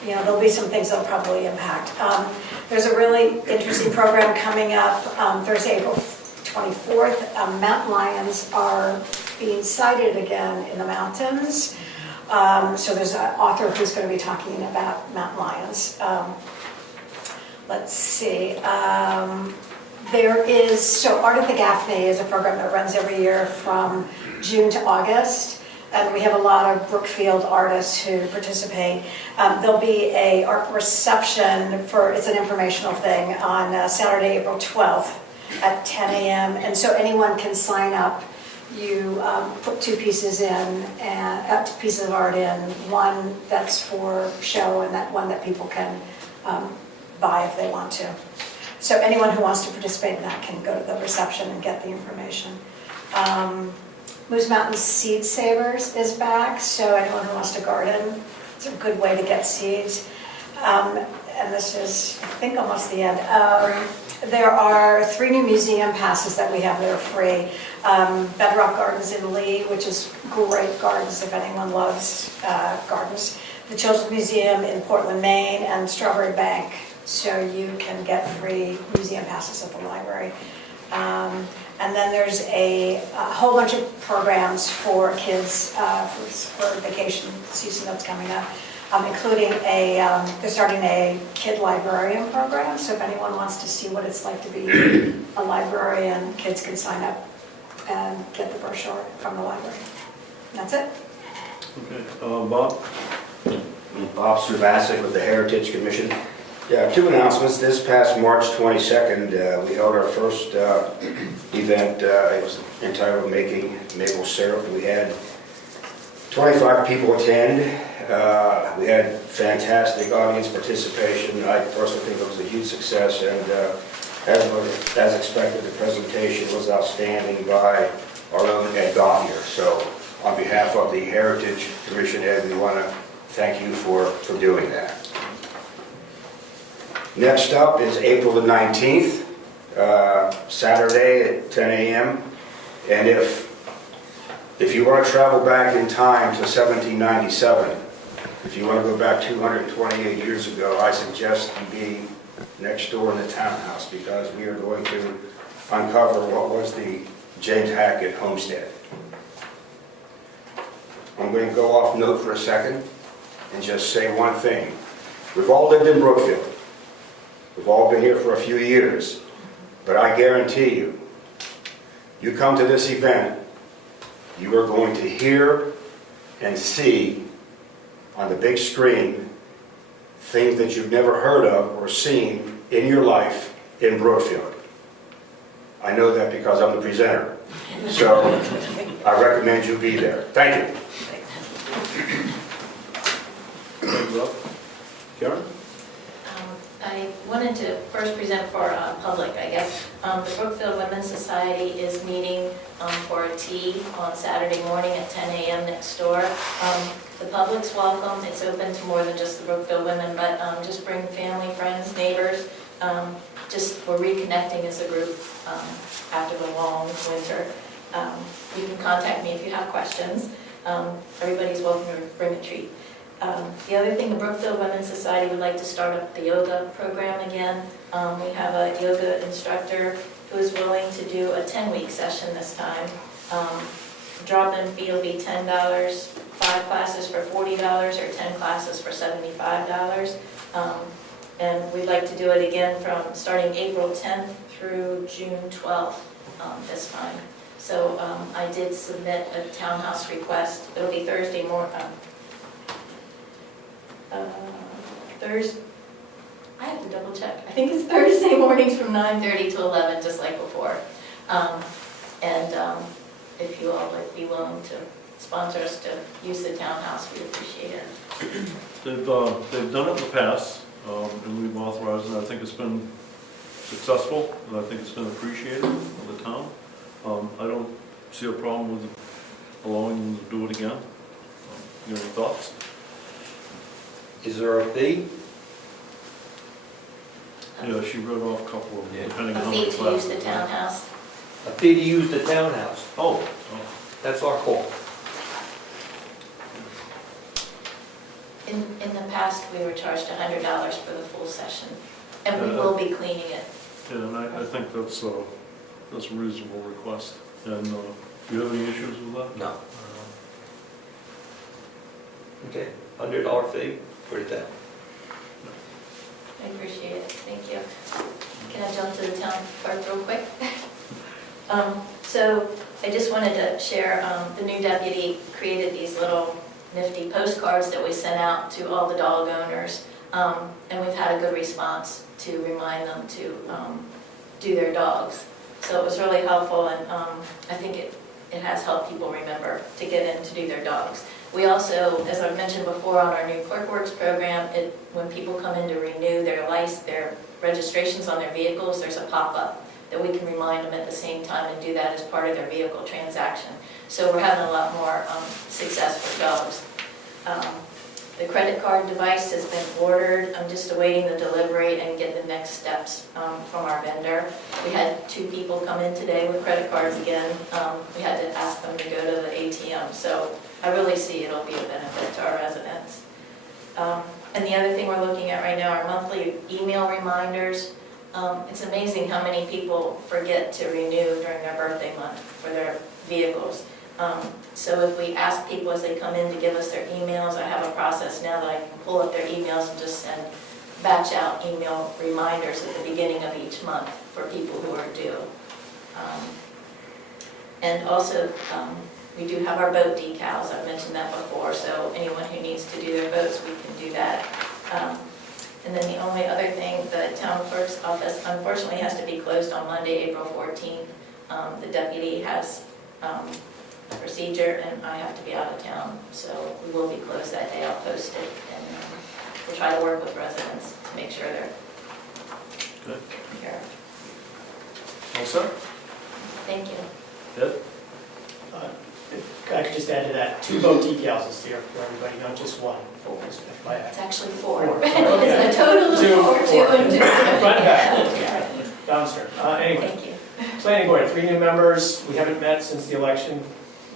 there'll be some things that'll probably impact. There's a really interesting program coming up Thursday, April 24th. Mountain lions are being sighted again in the mountains. So there's an author who's going to be talking about mountain lions. Let's see. So Art at the Gaffney is a program that runs every year from June to August. And we have a lot of Brookfield artists who participate. There'll be an art reception it's an informational thing, on Saturday, April 12th at 10 a.m. And so anyone can sign up. You put 2 pieces in, and 2 pieces of art in, one that's for show and that one that people can buy if they want to. So anyone who wants to participate in that can go to the reception and get the information. Moose Mountain Seed Savers is back, so anyone who wants to garden, it's a good way to get seeds. And this is, I think, almost the end. There are 3 new museum passes that we have that are free. Bedrock Gardens in Lee, which is great gardens if anyone loves gardens. The Children's Museum in Portland, Maine, and Strawberry Bank. So you can get free museum passes at the library. And then there's a whole bunch of programs for kids for vacation season that's coming up. Including they're starting a kid librarian program, so if anyone wants to see what it's like to be a librarian, kids can sign up and get the brochure from the library. And that's it. Okay, Bob? Bob Servasic with the Heritage Commission. Yeah, 2 announcements. This past March 22nd, we held our first event. It was entitled Making Maple Syrup. We had 25 people attend. We had fantastic audience participation. I personally think it was a huge success, and as expected, the presentation was outstanding by our own Ed Gauthier. So on behalf of the Heritage Commission, Ed, we want to thank you for doing that. Next up is April the 19th, Saturday at 10 a.m. And if you want to travel back in time to 1797, if you want to go back 228 years ago, I suggest you be next door in the townhouse, because we are going to uncover what was the James Hackett homestead. I'm going to go off note for a second and just say one thing. We've all lived in Brookfield. We've all been here for a few years, but I guarantee you, you come to this event, you are going to hear and see on the big screen things that you've never heard of or seen in your life in Brookfield. I know that because I'm the presenter. So I recommend you be there. Thank you. Thank you, Rob. Karen? I wanted to first present for public, I guess. The Brookfield Women's Society is meeting for a tea on Saturday morning at 10 a.m. next door. The public's welcome. It's open to more than just the Brookfield women, but just bring family, friends, neighbors. We're reconnecting as a group after the long winter. You can contact me if you have questions. Everybody's welcome to bring a treat. The other thing, the Brookfield Women's Society would like to start up the yoga program again. We have a yoga instructor who is willing to do a 10-week session this time. Drop-in fee will be $10, 5 classes for $40, or 10 classes for $75. And we'd like to do it again from starting April 10th through June 12th this time. So I did submit a townhouse request. It'll be Thursday morning. I have to double check. I think it's Thursday mornings from 9:30 to 11, just like before. If you all would be willing to sponsor us to use the townhouse, we'd appreciate it. They've done it in the past, and we've authorized it. I think it's been successful, and I think it's been appreciated by the town. I don't see a problem with allowing them to do it again. You have any thoughts? Is there a fee? Yeah, she read off a couple of them, depending on A how fee many to use classes. the townhouse. A fee to use the townhouse. Oh, That's our call. In the past, we were charged $100 for the full session, and we will be cleaning it. yeah, and I think that's a reasonable request. And do you have any issues with that? No. Okay, $100 fee for the town. I appreciate it, thank you. Can I jump to the town clerk real quick? So I just wanted to share, the new deputy created these little nifty postcards that we sent out to all the dog owners, and we've had a good response to remind them to do their dogs. So it was really helpful, and I think it has helped people remember to get in to do their dogs. We also, as I've mentioned before, on our new Clerk Works program, when people come in to renew their registrations on their vehicles, there's a pop-up that we can remind them at the same time and do that as part of their vehicle transaction. So we're having a lot more success with dogs. The credit card device has been ordered. I'm just awaiting the delivery and get the next steps from our vendor. We had 2 people come in today with credit cards again. We had to ask them to go to the ATM. So I really see it'll be a benefit to our residents. And the other thing we're looking at right now are monthly email reminders. It's amazing how many people forget to renew during their birthday month for their vehicles. So if we ask people as they come in to give us their emails, I have a process now that I can pull up their emails and just send batch out email reminders at the beginning of each month for people who are due. And also, we do have our boat decals. I've mentioned that before, so anyone who needs to do their boats, we can do that. And then the only other thing, the town clerk's office unfortunately has to be closed on Monday, April 14th. The deputy has a procedure and I have to be out of town, so we will be closed that day. I'll post it, and we'll try to work with residents to make sure they're Good. here. All set? Thank you. Ed? if I could just add to that, 2 vote decals this year for everybody, not just one, just FYI. It's actually 4. Four. It's a total of 4, 2 and 2. Front and back. Downstairs. Anyway, Thank you. planning board, 3 new members. We haven't met since the election.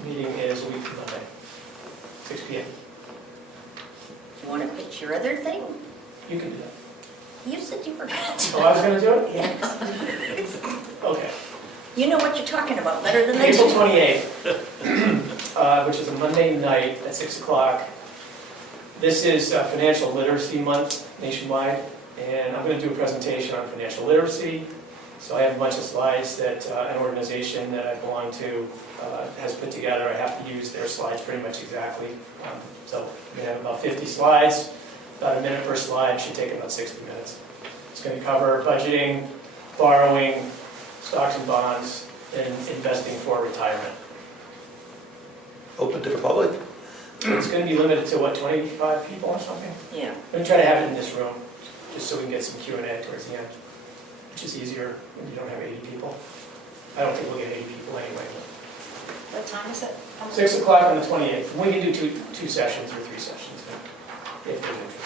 Meeting is a week from Monday, 6 p.m. You want to pitch your other thing? You can do that. You said you were going to. Oh, I was going to do it? Yes. Okay. You know what you're talking about better than I April do. 28th, which is a Monday night at 6 o'clock. This is Financial Literacy Month nationwide, and I'm going to do a presentation on financial literacy. So I have a bunch of slides that an organization that I belong to has put together. I have to use their slides pretty much exactly. So we have about 50 slides, about a minute per slide, should take about 60 minutes. It's going to cover budgeting, borrowing, stocks and bonds, and investing for retirement. Open to the public? It's going to be limited to, what, 25 people or something? Yeah. I'm going to try to have it in this room, just so we can get some Q&A towards the end, which is easier when you don't have 80 people. I don't think we'll get 80 people anyway. What time is it? 6 o'clock on the 28th. We can do two sessions or 3 sessions, if there's interest.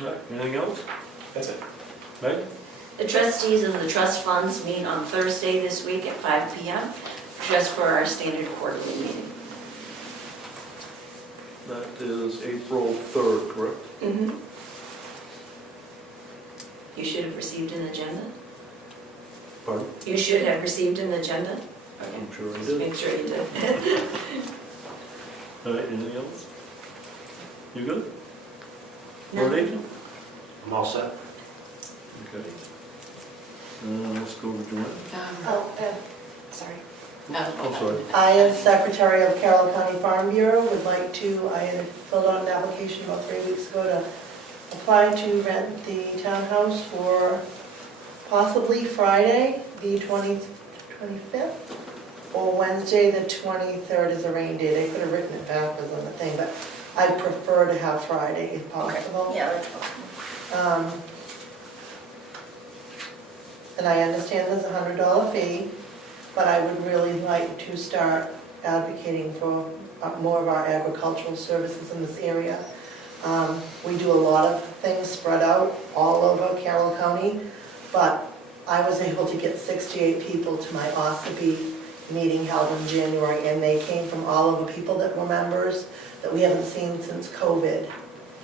All right, anything else? That's it. Meg? The trustees of the trust funds meet on Thursday this week at 5 p.m. just for our standard quarterly meeting. That is April 3rd, correct? Mm-hmm. You should have received an agenda. Pardon? You should have received an agenda. I'm sure I Just did. make sure you did. All right, anything else? You good? No. Road agent? I'm all set. Okay. Let's go to Joanne. Oh, sorry. I'm sorry. I, as Secretary of Carroll County Farm Bureau, would like to, I had filled out an application about 3 weeks ago to apply to rent the townhouse for possibly Friday, the 25th, or Wednesday, the 23rd is a rain date. I could have written it backwards on the thing, but I prefer to have Friday if possible. Yeah, that's possible. And I understand there's a $100 fee, but I would really like to start advocating for more of our agricultural services in this area. We do a lot of things spread out all over Carroll County, but I was able to get 68 people to my OSAB meeting held in January, and they came from all over, people that were members that we haven't seen since COVID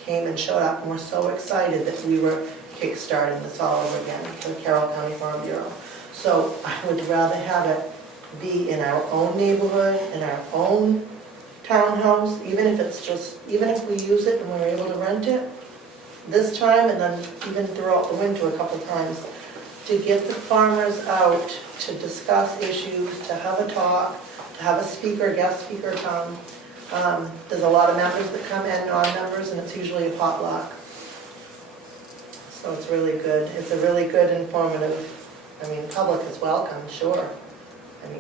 came and showed up, and we're so excited that we were kickstarting this all over again for the Carroll County Farm Bureau. So I would rather have it be in our own neighborhood, in our own townhouse, even if we use it and we're able to rent it this time, and then even throughout the winter a couple times, to get the farmers out to discuss issues, to have a talk, to have a speaker, guest speaker come. There's a lot of members that come in, non-members, and it's usually a potluck. So it's really good. It's a really good informative, public is welcome, sure.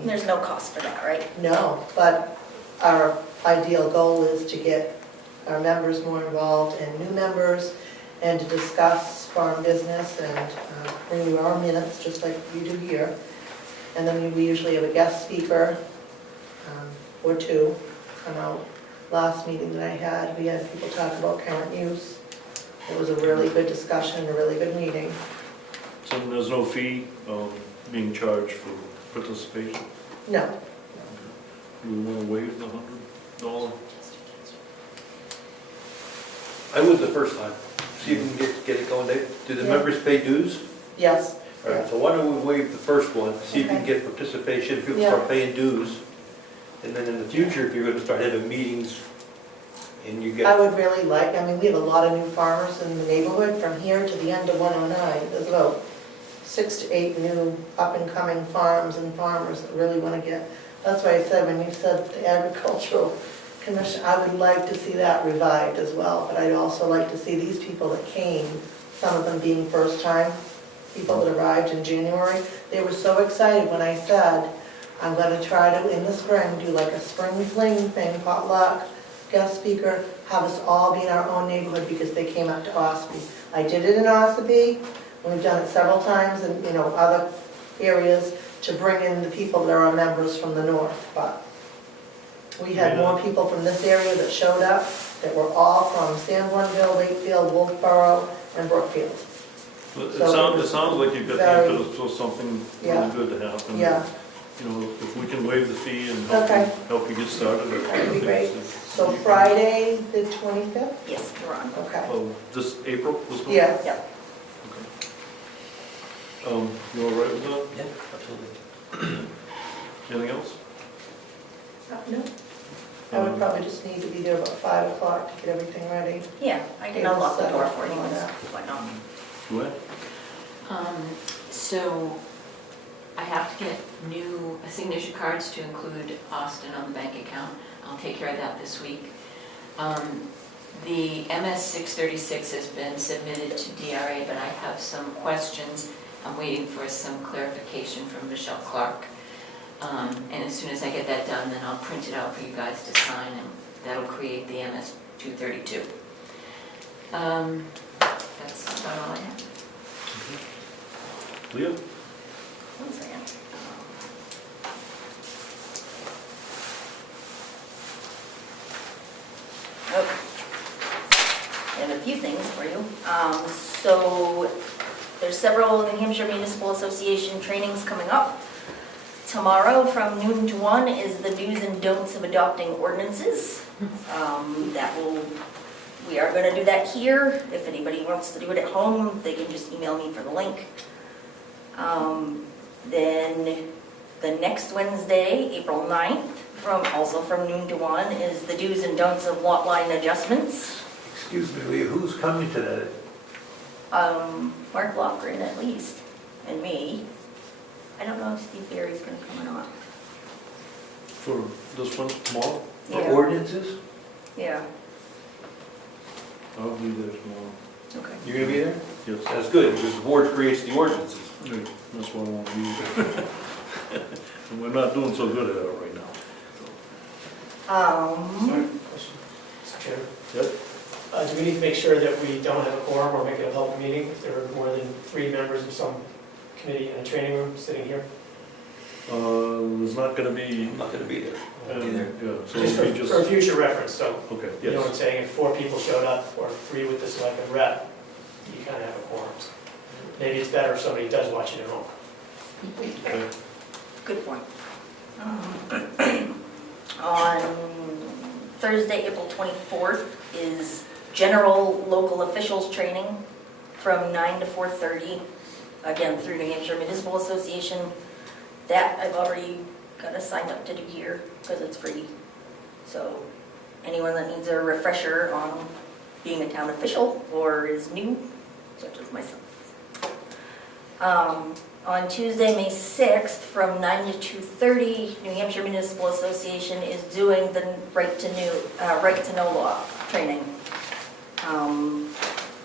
There's no cost for that, right? No, but our ideal goal is to get our members more involved and new members, and to discuss farm business and bring you our minutes, just like you do here. And then we usually have a guest speaker or 2 come out. Last meeting that I had, we had people talk about current use. It was a really good discussion, a really good meeting. So there's no fee being charged for participation? No, Do we want to waive the $100? I would the first time. See if we can get it going, Dave. Do the members pay dues? yes. All right, so why don't we waive the first one, see if you can get participation, people Yeah. start paying dues. And then in the future, if you're gonna start having meetings and you I get, would really like, we have a lot of new farmers in the neighborhood from here to the end of 109. There's about 6 to 8 new up-and-coming farms and farmers that really want to get. That's why I said, when you said the agricultural commission, I would like to see that revived as well. But I'd also like to see these people that came, some of them being first-time people that arrived in January. They were so excited when I said, I'm going to try to, in the spring, do like a spring fling thing, potluck, guest speaker, have us all be in our own neighborhood, because they came up to Ospey. I did it in Ospey, and we've done it several times in other areas to bring in the people that are our members from the north. But We had more people from this area that showed up, that were all from Sanbornville, Wakefield, Wolfboro, and Brookfield. It So- sounds like you've got the Very- impetus for something Yeah. really good to happen. Yeah, You know, if we can waive the fee and Okay. help you get started. That'd be great. So Friday, the 25th? Yes, we're on. Okay. Oh, this April, this month? Yeah. Yep. You all right with that? Yeah, absolutely. Anything else? No. I would probably just need to be there about 5 o'clock to get everything ready. Yeah, I can unlock the door for you, why not? Go ahead. So I have to get new signature cards to include Austin on the bank account. I'll take care of that this week. The MS 636 has been submitted to DRA, but I have some questions. I'm waiting for some clarification from Michelle Clark. And as soon as I get that done, then I'll print it out for you guys to sign, and that'll create the MS 232. That's about all I have. Leah? One second. Okay. I have a few things for you. So there's several New Hampshire Municipal Association trainings coming up. Tomorrow from noon to 1 is the do's and don'ts of adopting ordinances. We are going to do that here. If anybody wants to do it at home, they can just email me for the link. Then the next Wednesday, April 9th, also from noon to 1, is the do's and don'ts of lot line adjustments. Excuse me, Leah, who's coming to that? Mark Lofgren at least, and me. I don't know if Steve Barry's going to come or not. For this one tomorrow? For ordinances? Yeah, I'll be there tomorrow. okay. You're gonna be there? Yes. That's good, because the board creates the ordinances. Right, that's why I want to be. And we're not doing so good at it right now. Sorry, question. Mr. Chairman. Yep. Do we need to make sure that we don't have a quorum or make it a public meeting if there are more than 3 members of some committee in a training room sitting here? There's not going to be. I'm not gonna be there. Yeah, so Just we for future reference, so, Okay, you know what I'm yes. saying, if 4 people showed up or 3 with the selectman rep, you kind of have a quorum. Maybe it's better if somebody does watch it at home. Okay. Good point. On Thursday, April 24th is general local officials training from 9 to 4:30, again, through New Hampshire Municipal Association. That I've already got us signed up to do here because it's free. So anyone that needs a refresher on being a town official or is new, such as myself. On Tuesday, May 6th, from 9 to 2:30, New Hampshire Municipal Association is doing the right to know law training.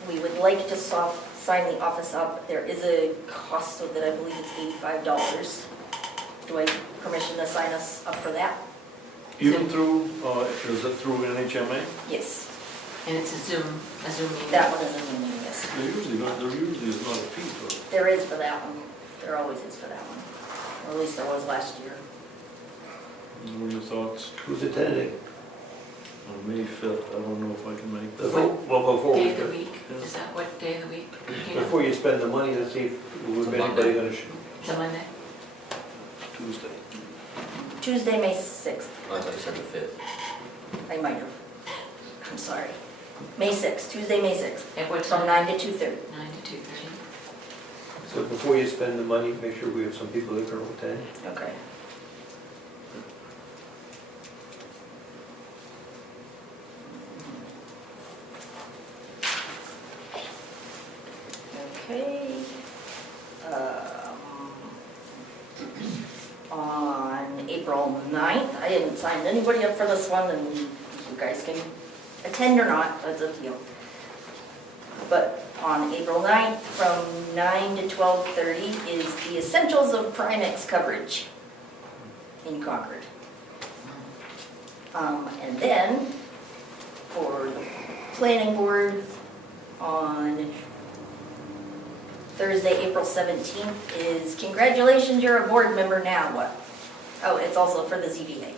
We would like to sign the office up. There is a cost of that, I believe it's $85. Do I have permission to sign us up for that? Even through, is it through NHMA? Yes, And it's a Zoom meeting. that one is a meeting, yes. There usually is not a fee for it. There is for that one. There always is for that one. Or at least there was last year. What are your thoughts? Who's attending? On May 5th, I don't know if I can make that. Well, before Day we, of the week, is that what day of the week? Do you know? before you spend the money, let's see if It's a anybody gonna shoot. It's a Monday? Tuesday. Tuesday, May 6th. I thought you said the 5th. I might have. I'm sorry. May 6th, Tuesday, May 6th. At what From time? 9 to 2:30. 9 to 2:30. So before you spend the money, make sure we have some people that can attend. Okay. Okay. On April 9th, I didn't sign anybody up for this one, and you guys can attend or not, that's up to you. But on April 9th, from 9 to 12:30 is the essentials of Primex coverage in Concord. And then, for the planning board, on Thursday, April 17th is congratulations, you're a board member now, what? Oh, it's also for the ZBA.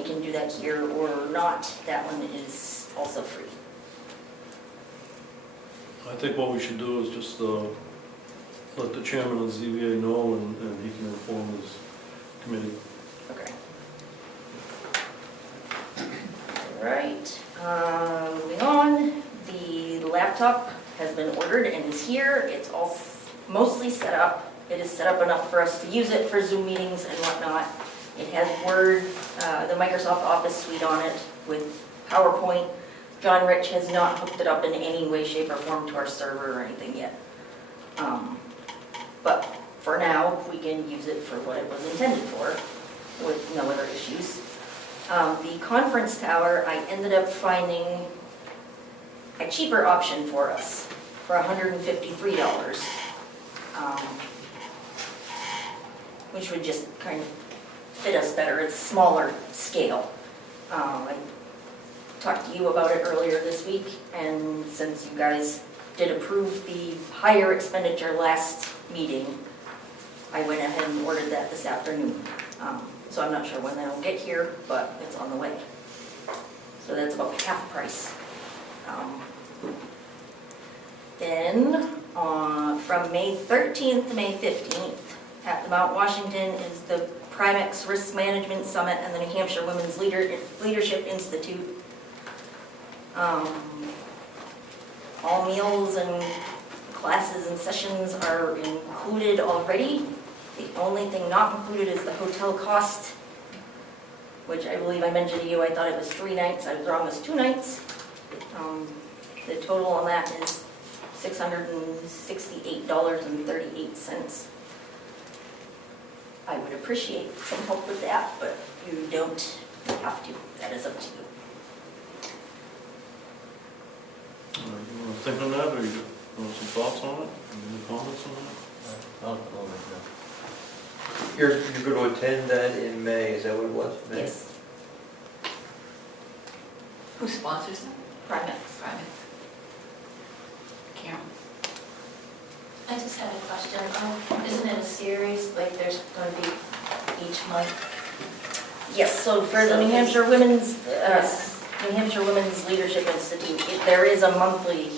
we can do that here or not, that one is also free. I think what we should do is just let the chairman of the ZBA know, and he can inform his committee. Okay. All right, moving on, the laptop has been ordered and is here. It's all mostly set up. It is set up enough for us to use it for Zoom meetings and whatnot. It has Word, the Microsoft Office suite on it with PowerPoint. John Rich has not hooked it up in any way, shape, or form to our server or anything yet. But for now, we can use it for what it was intended for with no other issues. The conference tower, I ended up finding a cheaper option for us for $153, which would just kind of fit us better. It's smaller scale. I talked to you about it earlier this week, and since you guys did approve the higher expenditure last meeting, I went ahead and ordered that this afternoon. So I'm not sure when that'll get here, but it's on the way. So that's about half price. Then, from May 13th to May 15th, at the Mount Washington is the Primex Risk Management Summit and the New Hampshire Women's Leadership Institute. All meals and classes and sessions are included already. The only thing not included is the hotel cost, which I believe I mentioned to you. I thought it was 3 nights. I was wrong, it's 2 nights. The total on that is $668.38. I would appreciate some help with that, but you don't have to. That is up to you. You want to think on that, or you want some thoughts on it? Any comments on that? You're going to attend that in May, is that what it was? May? Yes. Who sponsors them? Primex. Karen? I just had a question. Isn't it a series, like there's going to be each month? Yes, so for the New Hampshire Women's Leadership Institute, there is a monthly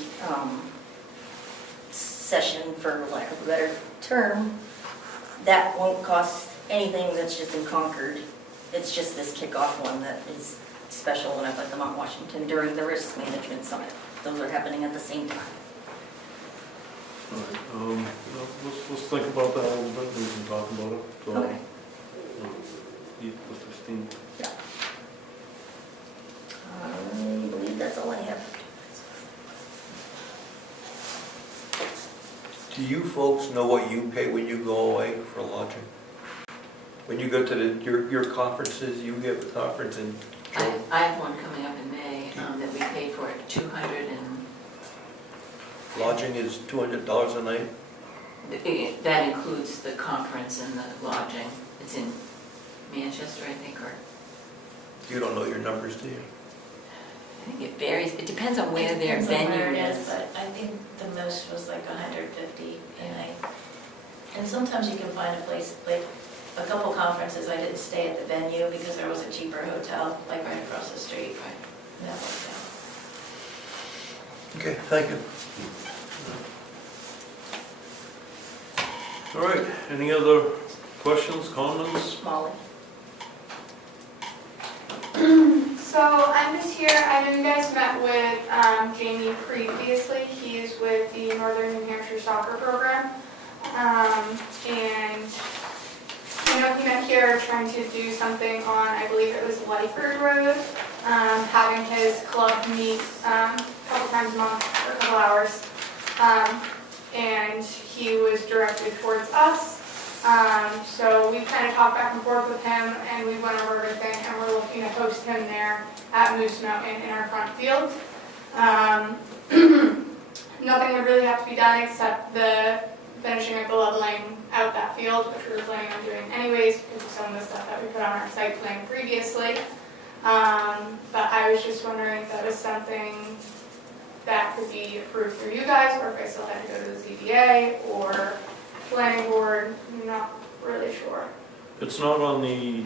session, for lack of a better term. That won't cost anything, that's just in Concord. It's just this kickoff one that is special when I'm at the Mount Washington during the Risk Management Summit. Those are happening at the same time. All right, let's think about that a little bit, we can talk about it. So, Okay. The 15th. Yeah. I believe that's all I have. Do you folks know what you pay when you go away for lodging? When you go to your conferences, you have a conference in I have one coming up in May that we paid for it, $200 and lodging is $200 a night? that includes the conference and the lodging. It's in Manchester, I think, or You don't know your numbers, do you? I think it varies. It depends on where their Depends on venue where it is. But I think the most was like 150 a night. And sometimes you can find a place, like a couple conferences, I didn't stay at the venue because there was a cheaper hotel, like right across the street. Right. And that worked out. Okay, thank you. All right, any other questions, comments? Molly? So I'm just here, I know you guys met with Jamie previously. He is with the Northern New Hampshire Soccer Program. And you know, he met here trying to do something on, I believe it was Lyford Road, having his club meet a couple times a month for a couple hours. And he was directed towards us. So we kind of talked back and forth with him, and we went over everything, and we're looking to host him there at Moose Mountain in our front field. Nothing would really have to be done except the finishing of the leveling out that field, which we were planning on doing anyways because of some of the stuff that we put on our site plan previously. But I was just wondering if that was something that could be approved through you guys, or if I still had to go to the ZBA or planning board. I'm not really sure. It's not on the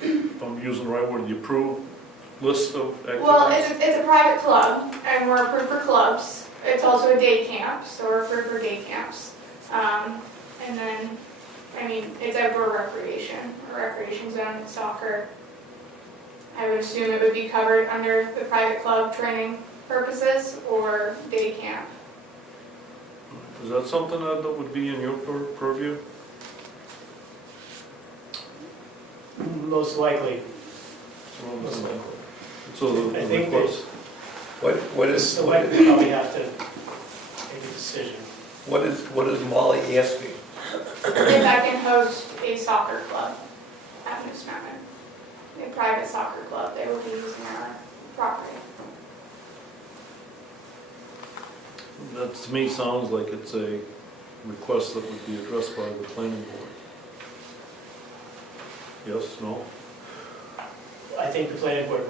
if I'm using the right word, the approved list of activities? Well, it's a private club, and we're approved for clubs. It's also a day camp, so we're approved for day camps. And then, I mean, it's outdoor recreation, a recreation zone, soccer. I would assume it would be covered under the private club training purposes or day camp. Is that something that would be in your purview? Most likely. So the I think request, What The is, selectmen probably have to make a decision. what is Molly asking? If I can host a soccer club at Moose Mountain, a private soccer club, they will be using our property. that to me sounds like it's a request that would be addressed by the planning board. Yes, no? I think the planning board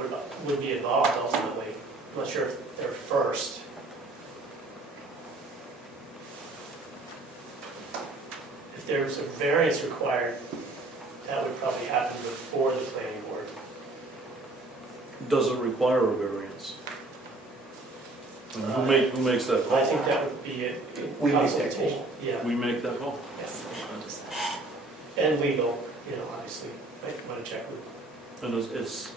would be involved ultimately. I'm not sure if they're first. If there's a variance required, that would probably happen before the planning board. Does it require a variance? And who makes that call? I think that would be it. We make that call. Yeah, We make that call? and legal, obviously. I want to check with. And it's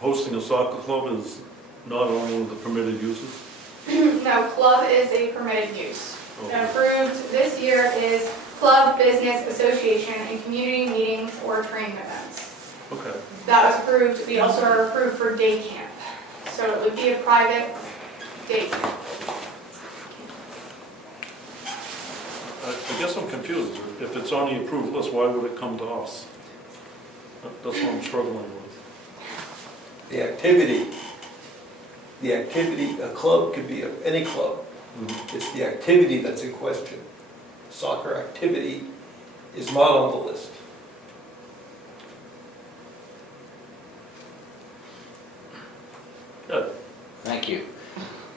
hosting a soccer club is not on one of the permitted uses? No, club is a permitted use. Okay. Approved this year is club, business, association, and community meetings or training events. Okay. That was approved. We also are approved for day camp. So it would be a private day camp. I guess I'm confused. If it's on the approved list, why would it come to us? That's what I'm struggling with. The activity, a club could be any club. It's the activity that's in question. Soccer activity is not on the list. Good. Thank you.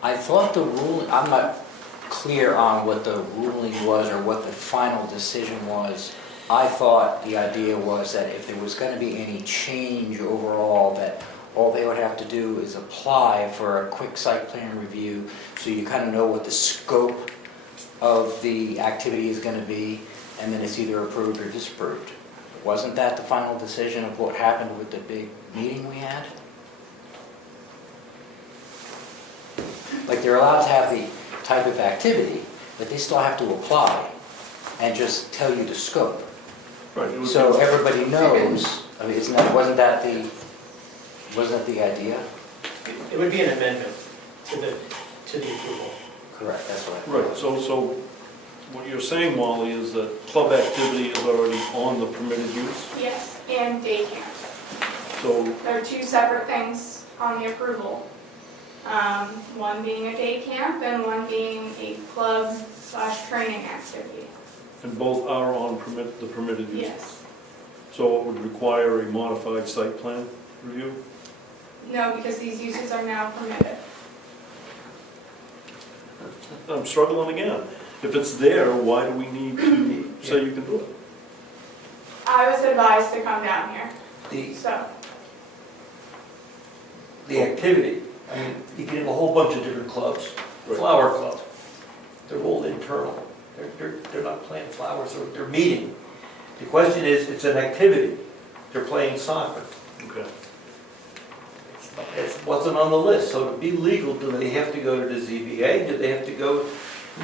I thought the ruling, I'm not clear on what the ruling was or what the final decision was. I thought the idea was that if there was going to be any change overall, that all they would have to do is apply for a quick site plan review, so you kind of know what the scope of the activity is going to be, and then it's either approved or disapproved. Wasn't that the final decision of what happened with the big meeting we had? Like, they're allowed to have the type of activity, but they still have to apply and just tell you the scope. Right. It would So be- everybody knows, I mean, wasn't that the idea? It would be an amendment to the approval. Correct, that's what I Right, so what you're saying, Molly, is that club activity is already on the permitted use? Yes, and day camp. So, There are two separate things on the approval. One being a day camp and one being a club/training activity. and both are on the permitted use? Yes. So it would require a modified site plan review? No, because these uses are now permitted. I'm struggling again. If it's there, why do we need to say you can do it? I was advised to come down here, so. The activity, I mean, you can have a whole bunch of different clubs. Right. Flower club, they're all internal. They're not planting flowers, they're meeting. The question is, it's an activity. They're playing soccer. Okay. It wasn't on the list, so to be legal, do they have to go to the ZBA? Do they have to go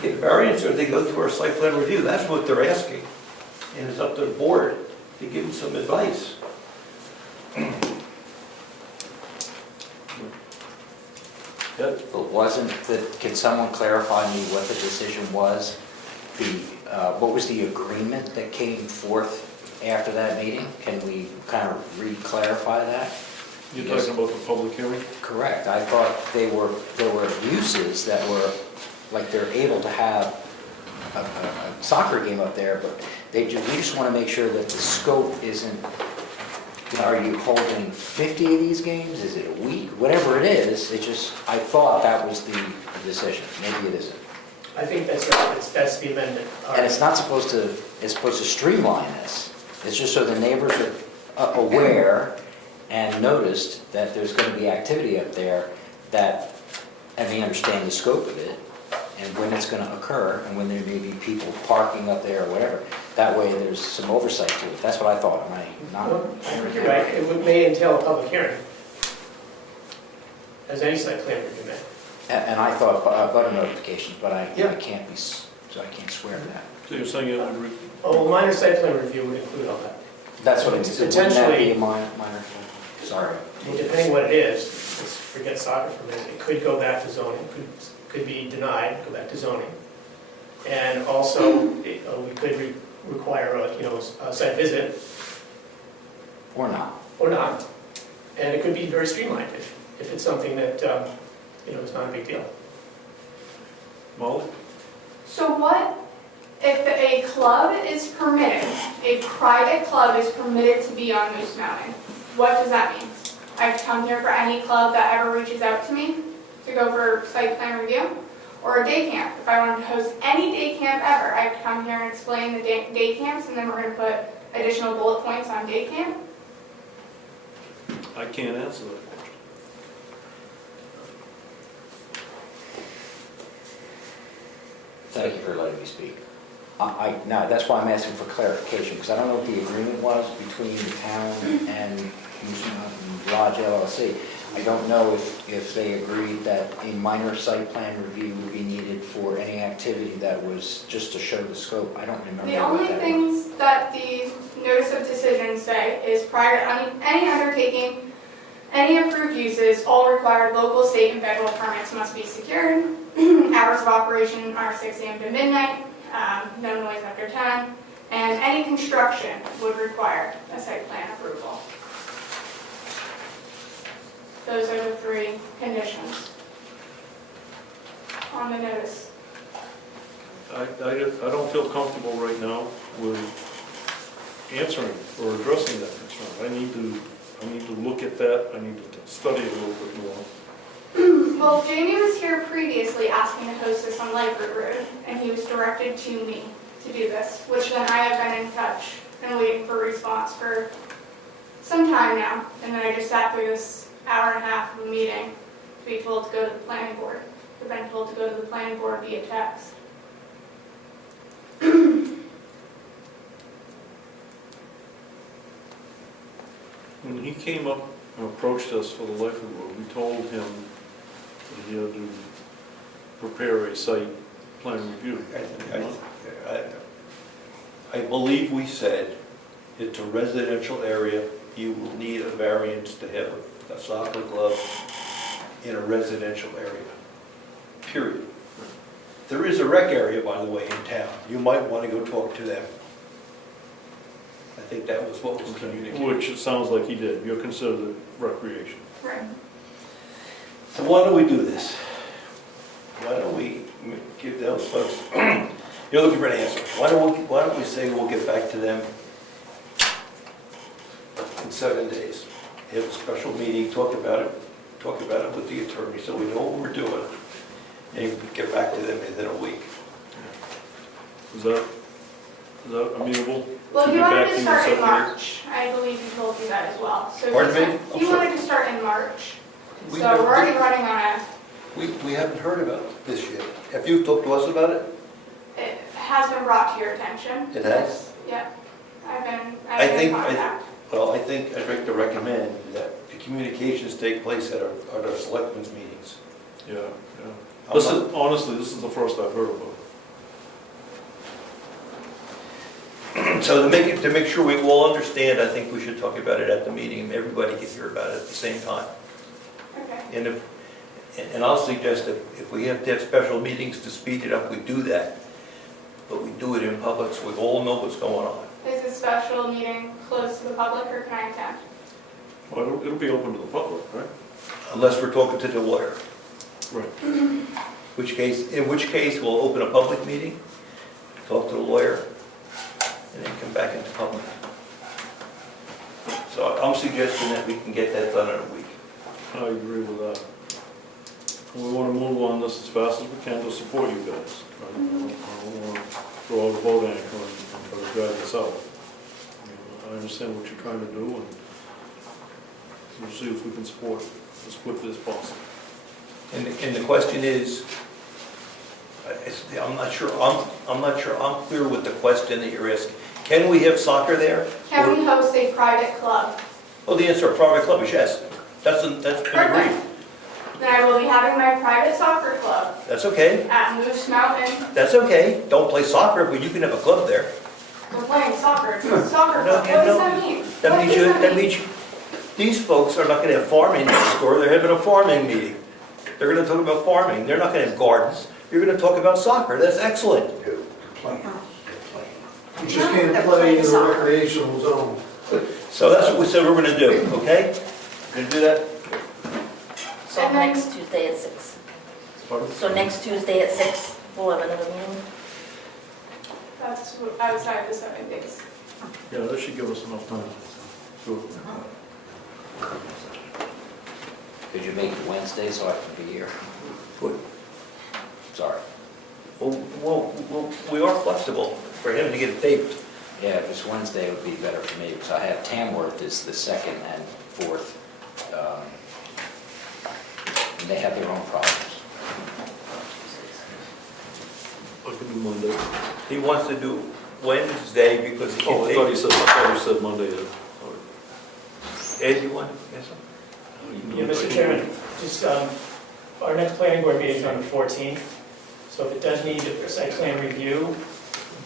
get variance, or do they go through our site plan review? That's what they're asking. And it's up to the board to give them some advice. Good. But can someone clarify me what the decision was? What was the agreement that came forth after that meeting? Can we kind of re-clarify that? You're talking about the public hearing? Correct. I thought there were uses that were, like, they're able to have a soccer game up there, but we just want to make sure that the scope isn't, are you holding 50 of these games? Is it a week? Whatever it is, I thought that was the decision. Maybe it isn't. I think that's right. That's the amendment. And it's supposed to streamline this. It's just so the neighbors are aware, and noticed that there's going to be activity up there that, and they understand the scope of it, and when it's going to occur, and when there may be people parking up there or whatever. That way, there's some oversight to it. That's what I thought. Am I not? I think you're right, may entail a public hearing, as any site plan review may. And I thought butter notifications, but I Yeah. can't be, so I can't swear to that. So you're saying it would, Oh, minor site plan review would include all that. That's what it is. Wouldn't that be Potentially- a minor? Sorry. Well, depending what it is, let's forget soccer for a minute, it could go back to zoning, could be denied, go back to zoning. And also, we could require a site visit, Or not. or not. And it could be very streamlined if it's something that, is not a big deal. Molly? So what if a club is permitted, a private club is permitted to be on Moose Mountain? What does that mean? I come here for any club that ever reaches out to me to go for site plan review? Or a day camp? If I wanted to host any day camp ever, I could come here and explain the day camps, and then we're going to put additional bullet points on day camp? I can't answer that question. Thank you for letting me speak. No, that's why I'm asking for clarification, because I don't know what the agreement was between the town and Moose Mountain Lodge LLC. I don't know if they agreed that a minor site plan review would be needed for any activity that was just to show the scope. I don't remember The what only that was. things that the notice of decision say is prior to any undertaking, any approved uses, all required local, state, and federal permits must be secured. Hours of operation are 6 a.m. to midnight, no noise after 10, and any construction would require a site plan approval. Those are the 3 conditions on the notice. I don't feel comfortable right now with answering or addressing that concern. I need to look at that, I need to study it a little bit more. Well, Jamie was here previously asking to host this on Lightford Road, and he was directed to me to do this, which then I have been in touch and waiting for a response for some time now. And then I just sat through this hour and a half of a meeting to be told to go to the planning board. I've been told to go to the planning board via text. When he came up and approached us for the Life of Road, we told him that he had to prepare a site plan review. I believe we said it's a residential area, you will need a variance to have a soccer club in a residential area, period. There is a rec area, by the way, in town. You might want to go talk to them. I think that was what was communicated. Which it sounds like he did. You're considered recreation. Right. So why don't we do this? Why don't we give those folks, you're looking for an answer. Why don't we say we'll get back to them in 7 days? Have a special meeting, talk about it with the attorney so we know what we're doing. And get back to them within a week. Is that amenable? Well, To he get wanted back to in start in 7 days? March. I believe he told you that as well. So Pardon me? he wanted to start in March. We So never we're already did. running on a, We haven't heard about this yet. Have you talked to us about it? it has been brought to your attention. It has? Yep. I've been I in contact. Well, I think I'd like to recommend that the communications take place at our selectmen's meetings. Yeah, yeah. I'm This not- is, honestly, this is the first I've heard about it. So to make sure we all understand, I think we should talk about it at the meeting, and everybody can hear about it at the same time. Okay. And I'll suggest that if we have to have special meetings to speed it up, we do that. But we do it in public so we all know what's going on. Is this special meeting closed to the public or can I attend? Well, it'll be open to the public, right? Unless we're talking to the lawyer. Right. In which case we'll open a public meeting, talk to the lawyer, and then come back into public. So I'm suggesting that we can get that done in a week. I agree with that. And we want to move on this as fast as we can to support you guys. I don't want to throw out a boat anchor and try to drag this out. I understand what you're trying to do, and we'll see if we can support it as quickly as possible. And the question is, I'm not sure I'm clear with the question that you're asking. Can we have soccer there? Can we host a private club? Oh, the answer, private club is yes. That's been agreed. Perfect. Then I will be having my private soccer club That's okay. at Moose Mountain. That's okay. Don't play soccer, but you can have a club there. We're playing soccer. It's a soccer No, club. yeah, What does no. that mean? That What means does you, that that mean? means you, these folks are not gonna have farming next door, they're having a farming meeting. They're gonna talk about farming, they're not gonna have gardens, you're gonna talk about soccer, that's excellent. You just can't play in a recreational zone. So that's what we said we're gonna do, okay? Gonna do that? So And then- next Tuesday at 6. Pardon? So next Tuesday at 6, we'll have another meeting. That's outside the 7 days. Yeah, that should give us enough time. Sure. Could you make it Wednesday so I can be here? Good. Sorry. Well, we are flexible for him to get it taped. Yeah, if it's Wednesday, it would be better for me, because I have Tamworth is the 2nd and 4th. And they have their own problems. I can do Monday. He wants to do Wednesday because he Oh, can I thought tape. you said Monday. Ed, you want to, yes, sir? Yeah, Mr. Chairman, just, our next planning board meeting is on the 14th, so if it does need a site plan review,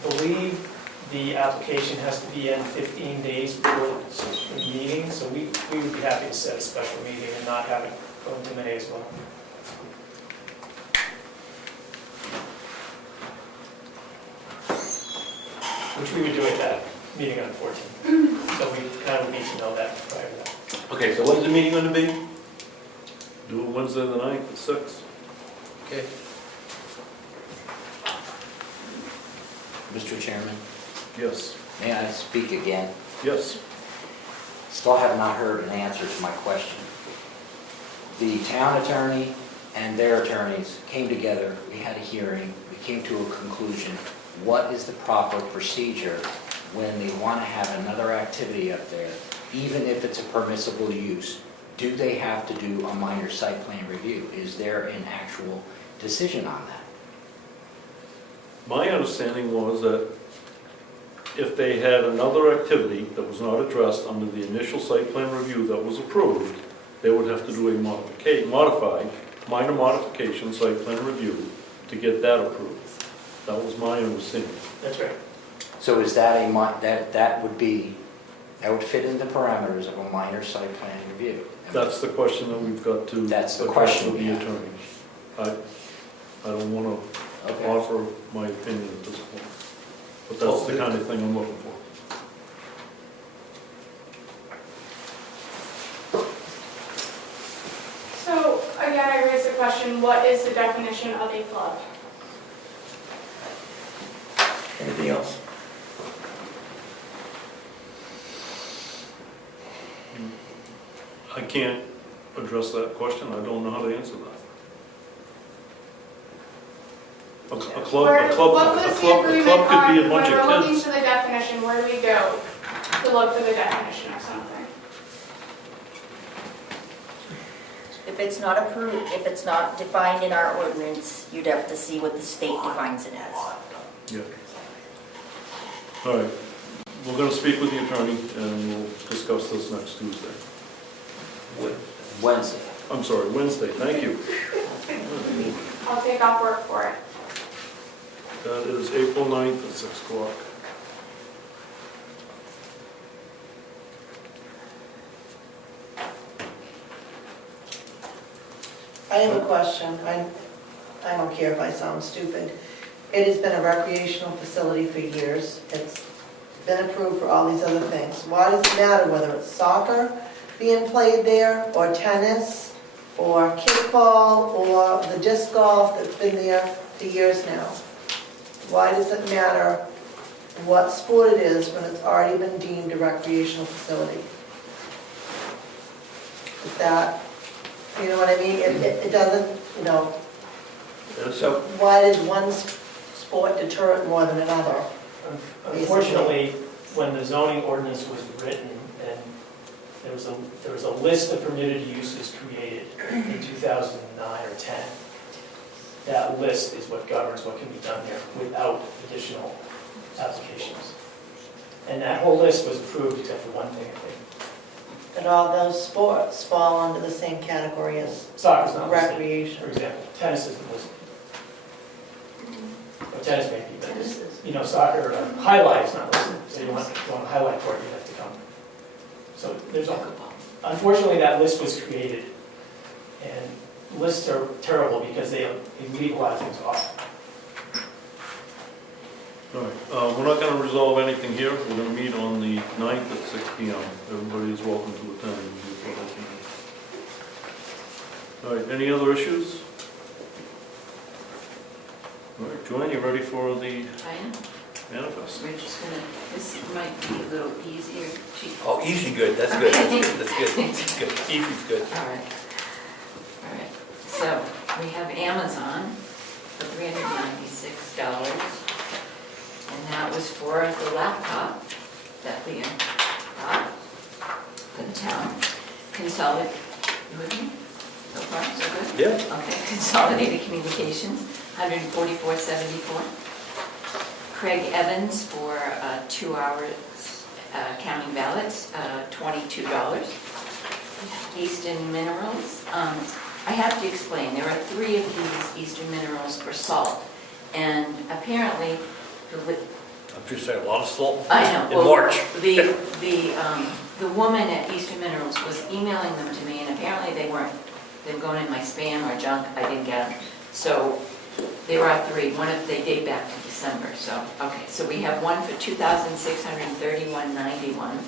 I believe the application has to be in 15 days before the meeting, so we would be happy to set a special meeting and not have it go into May as well. Which we would do at that meeting on the 14th. So we kind of need to know that prior to that. Okay, so when's the meeting gonna be? Do it Wednesday the 9th at 6. Okay. Mr. Chairman, Yes. may I speak again? Yes. Still have not heard an answer to my question. The town attorney and their attorneys came together, we had a hearing, we came to a conclusion. What is the proper procedure when they want to have another activity up there, even if it's a permissible use? Do they have to do a minor site plan review? Is there an actual decision on that? My understanding was that if they had another activity that was not addressed under the initial site plan review that was approved, they would have to do a minor modification site plan review to get that approved. That was my understanding. That's right. So is that that would fit in the parameters of a minor site plan review? That's the question that we've got to That's the address question with we the have. attorneys. I don't want to Okay. offer my opinion at this point, but that's the kind of thing I'm looking for. So again, I raised the question, what is the definition of a club? Anything else? I can't address that question, I don't know how to answer that. A club could be a bunch When we're of looking kids. for the definition, where do we go to look for the definition of something? If it's not approved, if it's not defined in our ordinance, you'd have to see what the state defines it as. Yeah. All right, we're gonna speak with the attorney and we'll discuss this next Tuesday. Wednesday. I'm sorry, Wednesday, thank you. I'll take off work for it. That is April 9th at 6 o'clock. I have a question. I don't care if I sound stupid. It has been a recreational facility for years. It's been approved for all these other things. Why does it matter whether it's soccer being played there, or tennis, or kickball, or the disc golf that's been there for years now? Why does it matter what sport it is when it's already been deemed a recreational facility? Is that, you know what I mean? It doesn't, you know, So, why does one sport deter it more than another? Unfortunately, when the zoning ordinance was written and there was a list of permitted uses created in 2009 or 10. That list is what governs what can be done there without additional applications. And that whole list was approved except for one thing, I think. And all those sports fall under the same category as Soccer's not listed, recreation. for example. Tennis isn't listed. Or tennis may be, but Tennis is. you know, soccer, highlight is not listed. So you want to go on a highlight court, you have to come. So there's a, unfortunately, that list was created. And lists are terrible because they leave a lot of things off. All right, we're not gonna resolve anything here. We're gonna meet on the 9th at 6 PM. Everybody is welcome to attend. All right, any other issues? All right, Joanne, you ready for the I am. manifest? We're just gonna, this might be a little easier, Chief. Oh, easy good, that's good, that's good, that's good, that's good, easy's good. All right. All right. So we have Amazon for $396. And that was for the laptop that we got for the town. Consolidate, you with me? So far, so good? Yeah. Okay, Consolidated Communications, $144.74. Craig Evans for 2 hours counting ballots, $22. Eastern Minerals, I have to explain, there are 3 of these Eastern Minerals for salt. And apparently, I'm just saying, a lot of salt I know. in Well, March. The woman at Eastern Minerals was emailing them to me, and apparently they were going in my spam or junk. I didn't get them. So there are 3. One of they date back to December. So okay. So we have one for $2,631.91,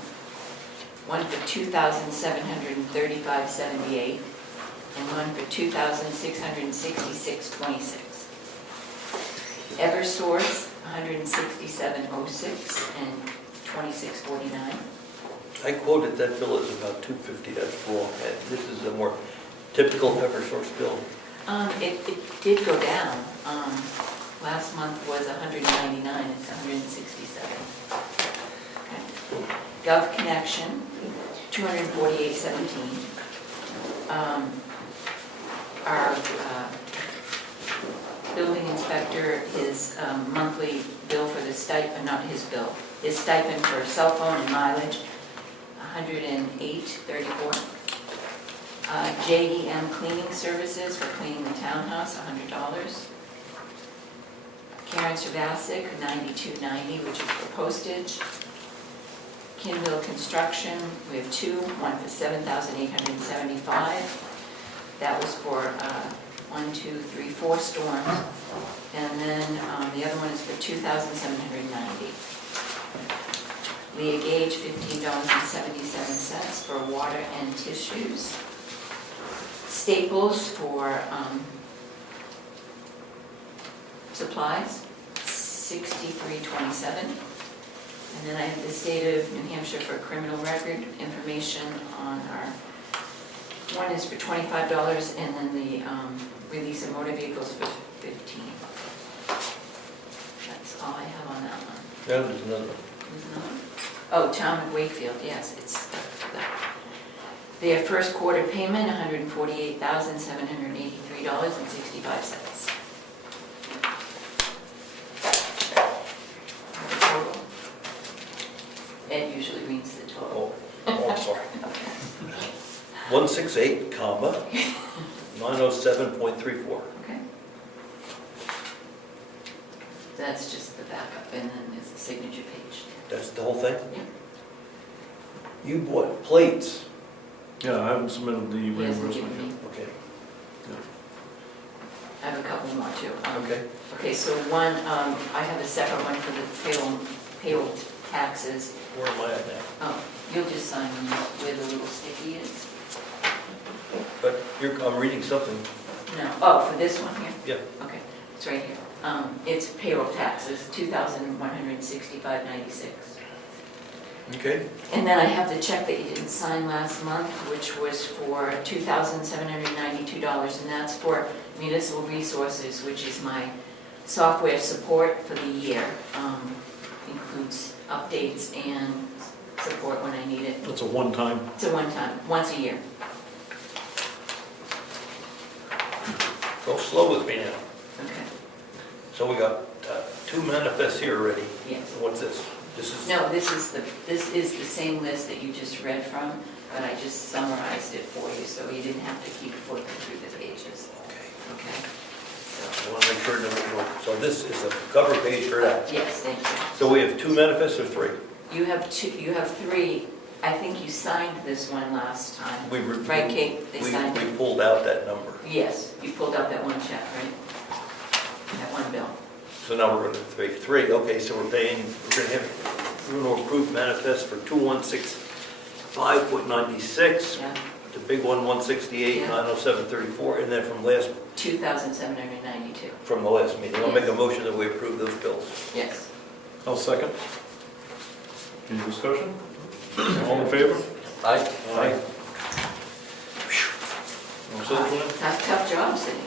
one for $2,735.78, and one for $2,666.26. Eversource, $167.06 and $26.49. I quoted that bill as about $250, that's wrong, and this is a more typical Eversource bill. It did go down. Last month was $199, it's $167. Okay. Gov Connection, $248.17. Our building inspector, his monthly bill for the stipend, not his bill, his stipend for cell phone and mileage, $108.34. JEM cleaning services for cleaning the townhouse, $100. Karen Savasic, $92.90, which is for postage. Kinville Construction, we have 2, one for $7,875. That was for 1, 2, 3, 4 storms. And then the other one is for $2,790. Leah Gage, $15.77 for water and tissues. Staples for supplies, $63.27. And then I have the state of New Hampshire for criminal record information on our, one is for $25, and then the release of motor vehicles for $15. That's all I have on that one. Yeah, there's another. There's another one? Oh, Town of Wakefield, yes, it's their first quarter payment, $148,783.65. Total. Ed usually reads the total. Oh, I'm sorry. 168, comma, 907.34. Okay. That's just the backup, and then there's the signature page. That's the whole thing? Yeah. You bought plates. Yeah, I haven't submitted the He hasn't reimbursement given yet. me. Okay. I have a couple more too. Okay. Okay, so one, I have a separate one for the payroll taxes. Where am I at now? Oh, you'll just sign them where the little sticky is. But I'm reading something. No, oh, for this one here? Yeah. Okay, it's right here. It's payroll taxes, $2,165.96. Okay. And then I have the check that you didn't sign last month, which was for $2,792, and that's for Municipal Resources, which is my software support for the year. Includes updates and support when I need it. It's a one-time. It's a one-time, once a year. Go slow with me now. Okay, So we got 2 manifests here already. yes. What's this? This is, No, this is the same list that you just read from, but I just summarized it for you, so you didn't have to keep flipping through the pages. okay. Okay? I want to make sure that we know. So this is a cover page for that. Yes, thank you. So we have 2 manifests or 3? You have three. I think you signed this one last time. We were- Right, Kate? They signed We it? pulled out that number. Yes, you pulled out that one check, right? That one bill. So now we're going to pay 3. Okay, so we're going to approve manifest for 2165.96. Yeah, The big one, 168,907.34, and then from the last meeting. I'll make a motion that we approve those bills. yes. I'll second. Any discussion? All in favor? Aye. Aye. All set, Joanne? Tough job sitting.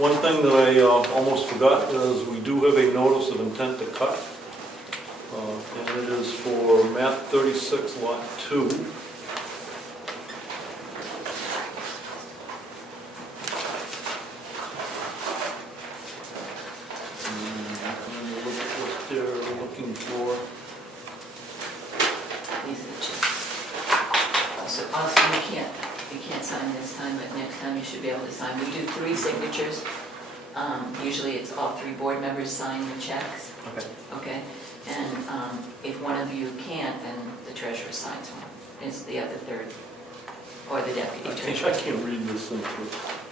One thing that I almost forgot is we do have a notice of intent to cut. And it is for map 36, lot 2. And look at what they're looking for. These are the checks. Also, you can't sign this time, but next time you should be able to sign. We do 3 signatures. Usually it's all 3 board members sign the checks. Okay. Okay? And if one of you can't, then the treasurer signs one. It's the other third, or the deputy I treasurer. can't read this into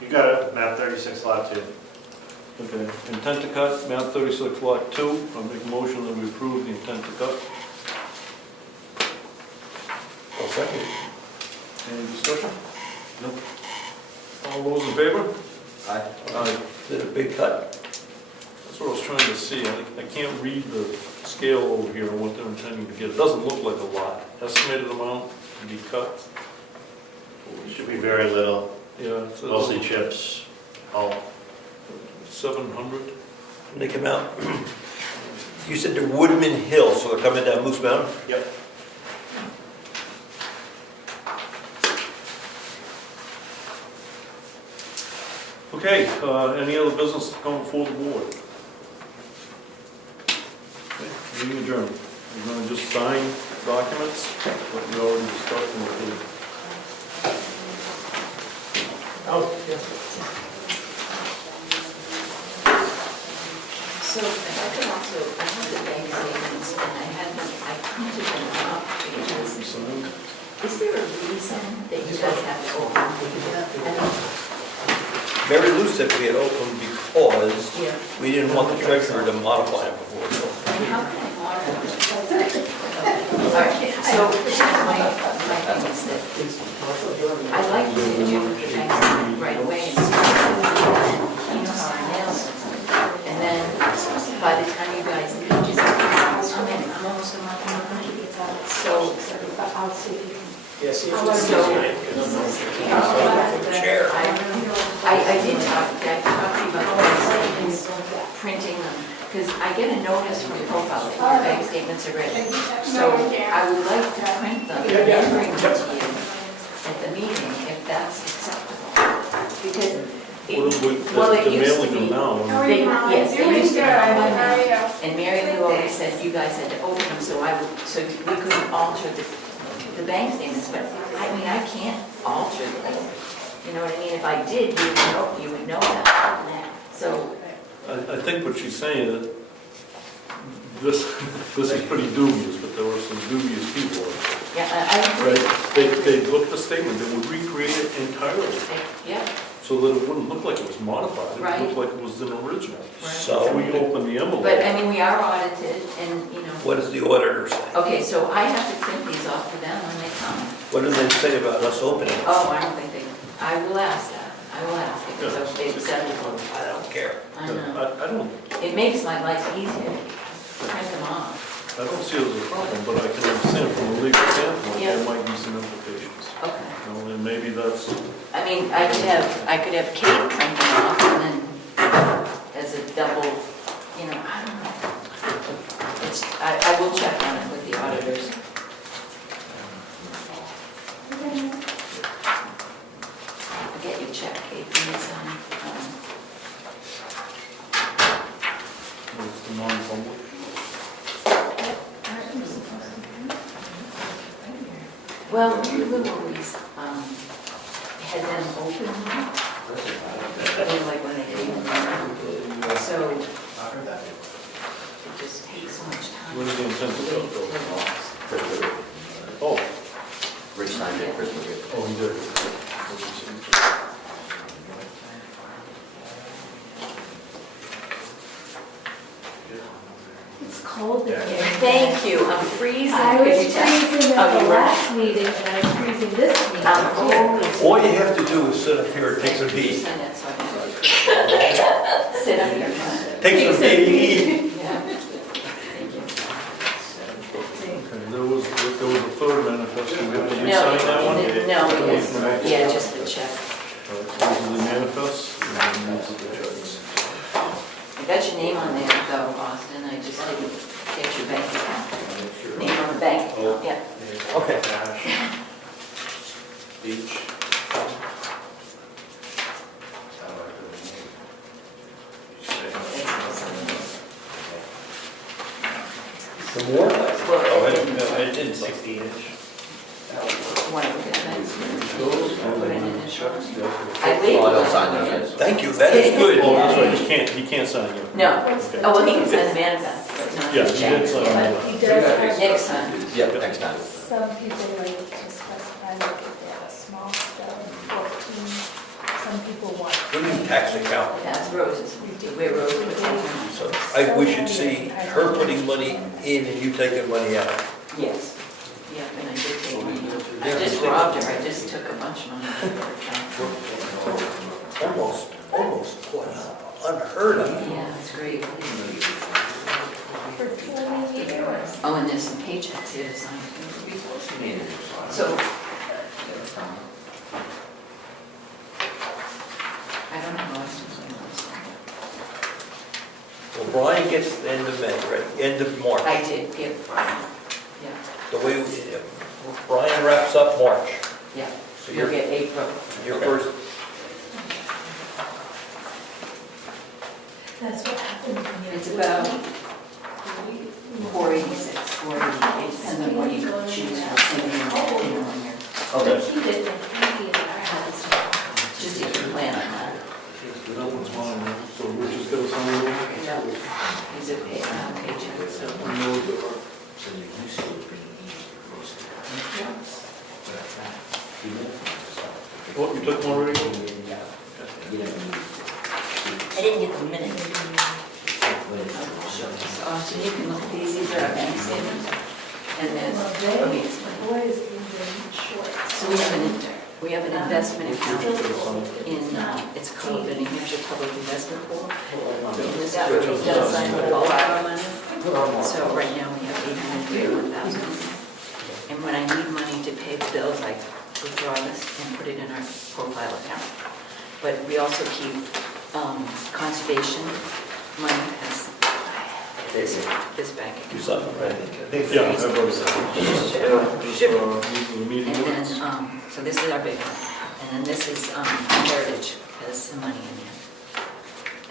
You got it, map 36, lot 2. Okay, intent to cut, map 36, lot 2. I'll make a motion that we approve the intent to cut. I'll second it. Any discussion? No. All those in favor? Aye. Aye. Is it a big cut? That's what I was trying to see. I can't read the scale over here on what they're intending to get. It doesn't look like a lot. Estimated amount to be cut. Should be very little, Yeah, it's mostly chips, all. 700. When they come out, you said they're Woodman Hill, so they're coming down Moose Mountain? Yep. Okay, any other business to come before the board? Okay, meeting adjourned. We're going to just sign documents that we already discussed in the meeting. Oh, yes. So if I could also, I have the bank statements and I had them, I printed them up because, is there a reason that you guys have to open? I don't- Mary Lou said we had opened because Yeah. we didn't want the treasurer to modify it before. So And how can I monitor it? All right, so my thing is that I'd like to do the bank statement right away and see you know how our nails are. And then by the time you guys, I'm almost a month behind. So, I'll see if you can. Yes, yes. Chair. I did talk to you about this, printing them, because I get a notice from Profile that your bank statements are ready. So I would like to print them and bring them to you at the meeting, if that's acceptable. Because it They're used to mailing them be, now. yes, they used to be How by are mail. you? And Mary Lou always said you guys had to open them, so we couldn't alter the bank statements, but I mean, I can't alter them. You know what I mean? If I did, you would know that. So, I think what she's saying is, this is pretty dubious, but there were some dubious people. yeah, I agree. Right? They looked at the statement, they would recreate it entirely, Yeah, so that it wouldn't look like it was modified. It Right. would look like it was an original. So So we open the envelope. but I mean, we are audited and, you know. what does the auditor say? Okay, so I have to print these off for them when they come. What do they say about us opening it? Oh, I don't think they, I will ask that. I will ask it because they've said it. I don't care. I know. I don't, It makes my life easier. Print them off. I don't see it as a problem, but I can understand from a legal standpoint, Yeah. there might be some implications. Okay. You know, and maybe that's, I mean, I could have Kate print them off and then as a double, you know, I don't know. I will check on it with the auditors. Well, we would always had them open, like when they came in. So it just takes so much time. When is the intent to go? Wait, Oh, Rich signed it, Chris was good. oh, he did. It's cold in here. Thank you, I'm freezing. I Could was you tell- freezing Oh, at the you were? last meeting, and I'm freezing this meeting I'm too. always. All you have to do is sit up here and take some heat. Send it so I can sit up here. Take some heat. Yeah. Thank you. Okay, there was a third manifest, do we have to No, re-sign that one? no, yeah, just the check. All right, those are the manifests, and then these are the checks. I got your name on there though, Austin, I just didn't get your bank account. Name on the bank account, yeah. Okay. Beach. Some more? Well, I did 16-inch. one of the events, put an initial. I Oh, I labeled don't it. sign those yet. Thank you, that is good. Oh, that's right, he can't sign you. No, Okay. oh, well, he can sign the manifest, but not Yeah, the he check. did sign But that. he does have, Next time. Yeah, next time. some people like to specify like if they have a small spelling, 14. Some people want. What do you mean tax account? That's Rose's, we're Rose's. So we should see her putting money in and you taking money out. Yes, yeah, and I did take money. I just robbed her, I just took a bunch of money out of her account. Almost unheard of. Yeah, it's great. For 20 years. Oh, and there's some paychecks here to sign. So. I don't know Austin's name. Well, Brian gets the end of May, right? End of March. I did give, yeah, The way Brian wraps up March. yeah. So You'll get April. your first, That's what happened when you. It's about 486, 488, depends on what you choose for singing in one year. But he did like candy in our house. Just if you plan on that. That one's mine, so we're just gonna sign it. Yeah. Is it paycheck, so. What, you took one already? I didn't get the minute. So Austin, you can look at these are our bank statements. And then, Well, let me they, explain. boys, they're short. So we have an investment account in, it's called the New Hampshire Public Investment Pool. And this is where we don't sign all our money. So right now we have $831,000. And when I need money to pay the bills, I withdraw this and put it in our profile account. But we also keep conservation money as this bank do account. something, right? Yeah, I wrote it. These are the meeting And then, minutes. so this is our big one. And then this is Heritage, has some money in here.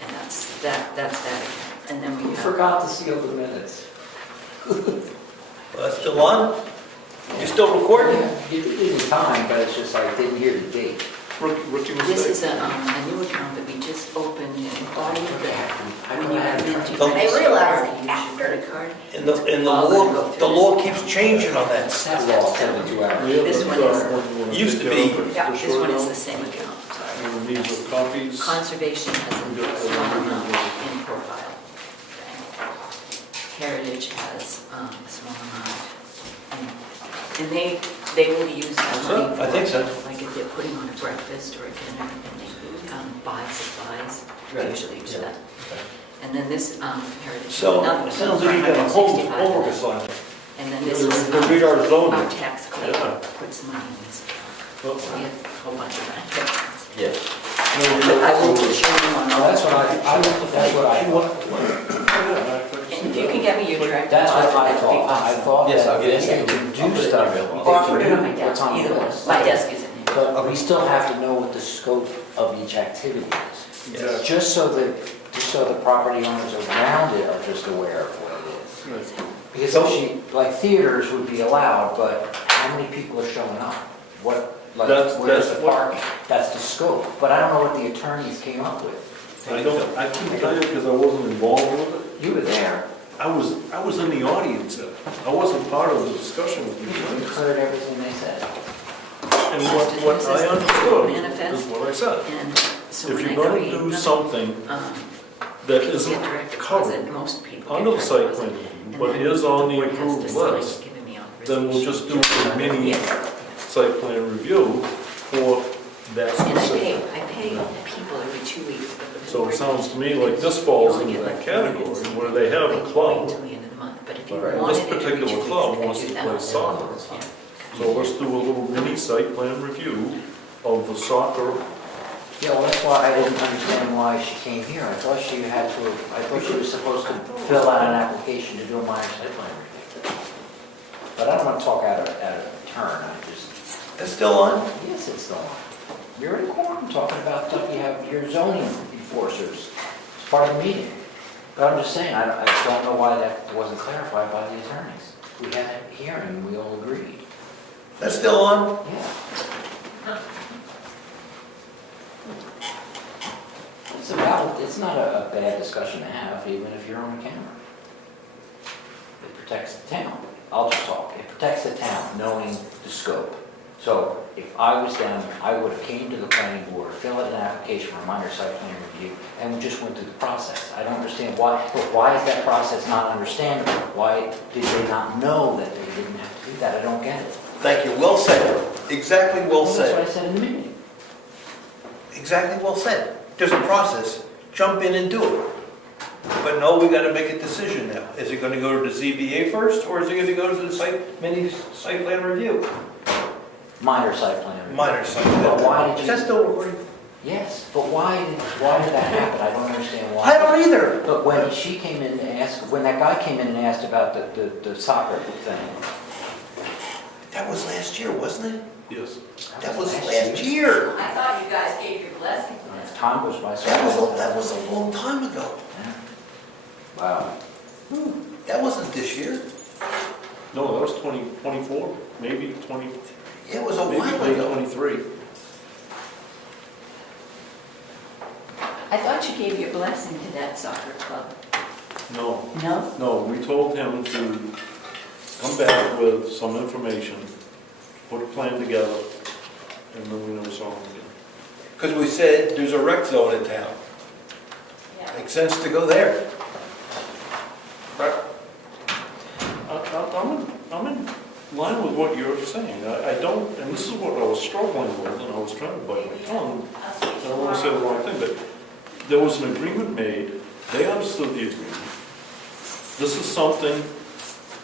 And that's that account. And then we have. Forgot to seal the minutes. Well, that's still on? You still recording? It is time, but it's just I didn't hear the date. Rookie This mistake. is a new account that we just opened and all of the, I when know you I have had into. Don't- I realized use your credit card. And the law keeps changing on that That's stuff. law, 72 hours. Yeah, This that's one is- one you wanna Used to take be- care of, Yeah, the this short one is note. the same account, sorry. And these are copies. Conservation has a small amount in profile. Heritage has a small amount. And they will use that money for. I think so. Like if they're putting on a breakfast or a dinner and they buy supplies, Right. usually do that. And then this Heritage. is So, another it sounds like you got a $165. homework assignment. And then this To is read our zoning. our tax collector Yeah. puts money in this. Oh, So we have a whole bunch of that. Yes. I will put your name on all. That's what I thought. And if you can get me your direct. That's what I deposit, thought. I that'd be thought Yes, I'll that get it. if they can do stuff, awesome. Or put it on my what's desk, on the either one. list. My desk is in here. But we still have to know what the scope of each activity is. Yes. Just so the property owners around it are just aware of what it is. Because if like theaters would be allowed, but how many people are showing up? What, like, That's where's the what- parking? That's the scope, but I don't know what the attorneys came up with. I can't tell you because I wasn't involved with it. You were there, I was in the audience. I wasn't part of the discussion with you you. heard everything they said. And what I understood Manifest. is what I said. And so If when you're I gonna create do nothing, something people that get isn't direct covered deposit, most people under get the direct site deposit. plan review, And but then is on the board has to approved sign list, giving me then we'll just do authorization. a mini Yes. site plan review for that And specific. I pay people every 2 weeks. but the So it board- sounds to me like this falls You only into get that like category 4 weeks. where they have a Wait club. till the end of the month, but if you Right. wanted This it every 2 particular weeks, club I could wants do to that. play soccer. Yeah. So let's do a little mini site plan review of the soccer. Yeah, well, that's why I didn't understand why she came here. I thought she was supposed to fill out an application to do a minor site plan review. But I don't want to talk out of turn, It's still on? yes, it's still on. You're in court, I'm talking about stuff you have, your zoning enforcers. It's part of the meeting. But I'm just saying, I don't know why that wasn't clarified by the attorneys. We had a hearing, we all agreed. That's still on? Yeah. It's not a bad discussion to have, even if you're on camera. It protects the town. I'll just talk. It protects the town, knowing the scope. So if I was down there, I would have came to the planning board, filled out an application for a minor site plan review, and we just went through the process. I don't understand why, but why is that process not understandable? Why did they not know that they didn't have to do that? I don't get it. Thank you, well said. Exactly well That's what said. I said in the meeting. Exactly well said. There's a process, jump in and do it. But no, we gotta make a decision now. Is it gonna go to the ZBA first, or is it gonna go to the mini site plan review? Minor site plan review. Minor site plan. But why did Is you? that still recording? Yes, but why did that happen? I don't understand why. I don't either. But when she came in and asked, when that guy came in and asked about the soccer thing. That was last year, wasn't it? Yes. That was last year. I thought you guys gave your blessing to As this. time goes by. so That was a long time ago. Wow. That wasn't this year. No, that was 2024, maybe 20, It was a maybe while late ago. 23. I thought you gave your blessing to that soccer club. No, No? no, we told him to come back with some information, put a plan together, and then we never saw him again. Because we said there's a rec zone in town. Makes sense to go there. I'm in line with what you're saying. I don't, and this is what I was struggling with, and I was trying to bite my tongue. I don't want to say the wrong thing, but there was an agreement made, they understood the agreement. This is something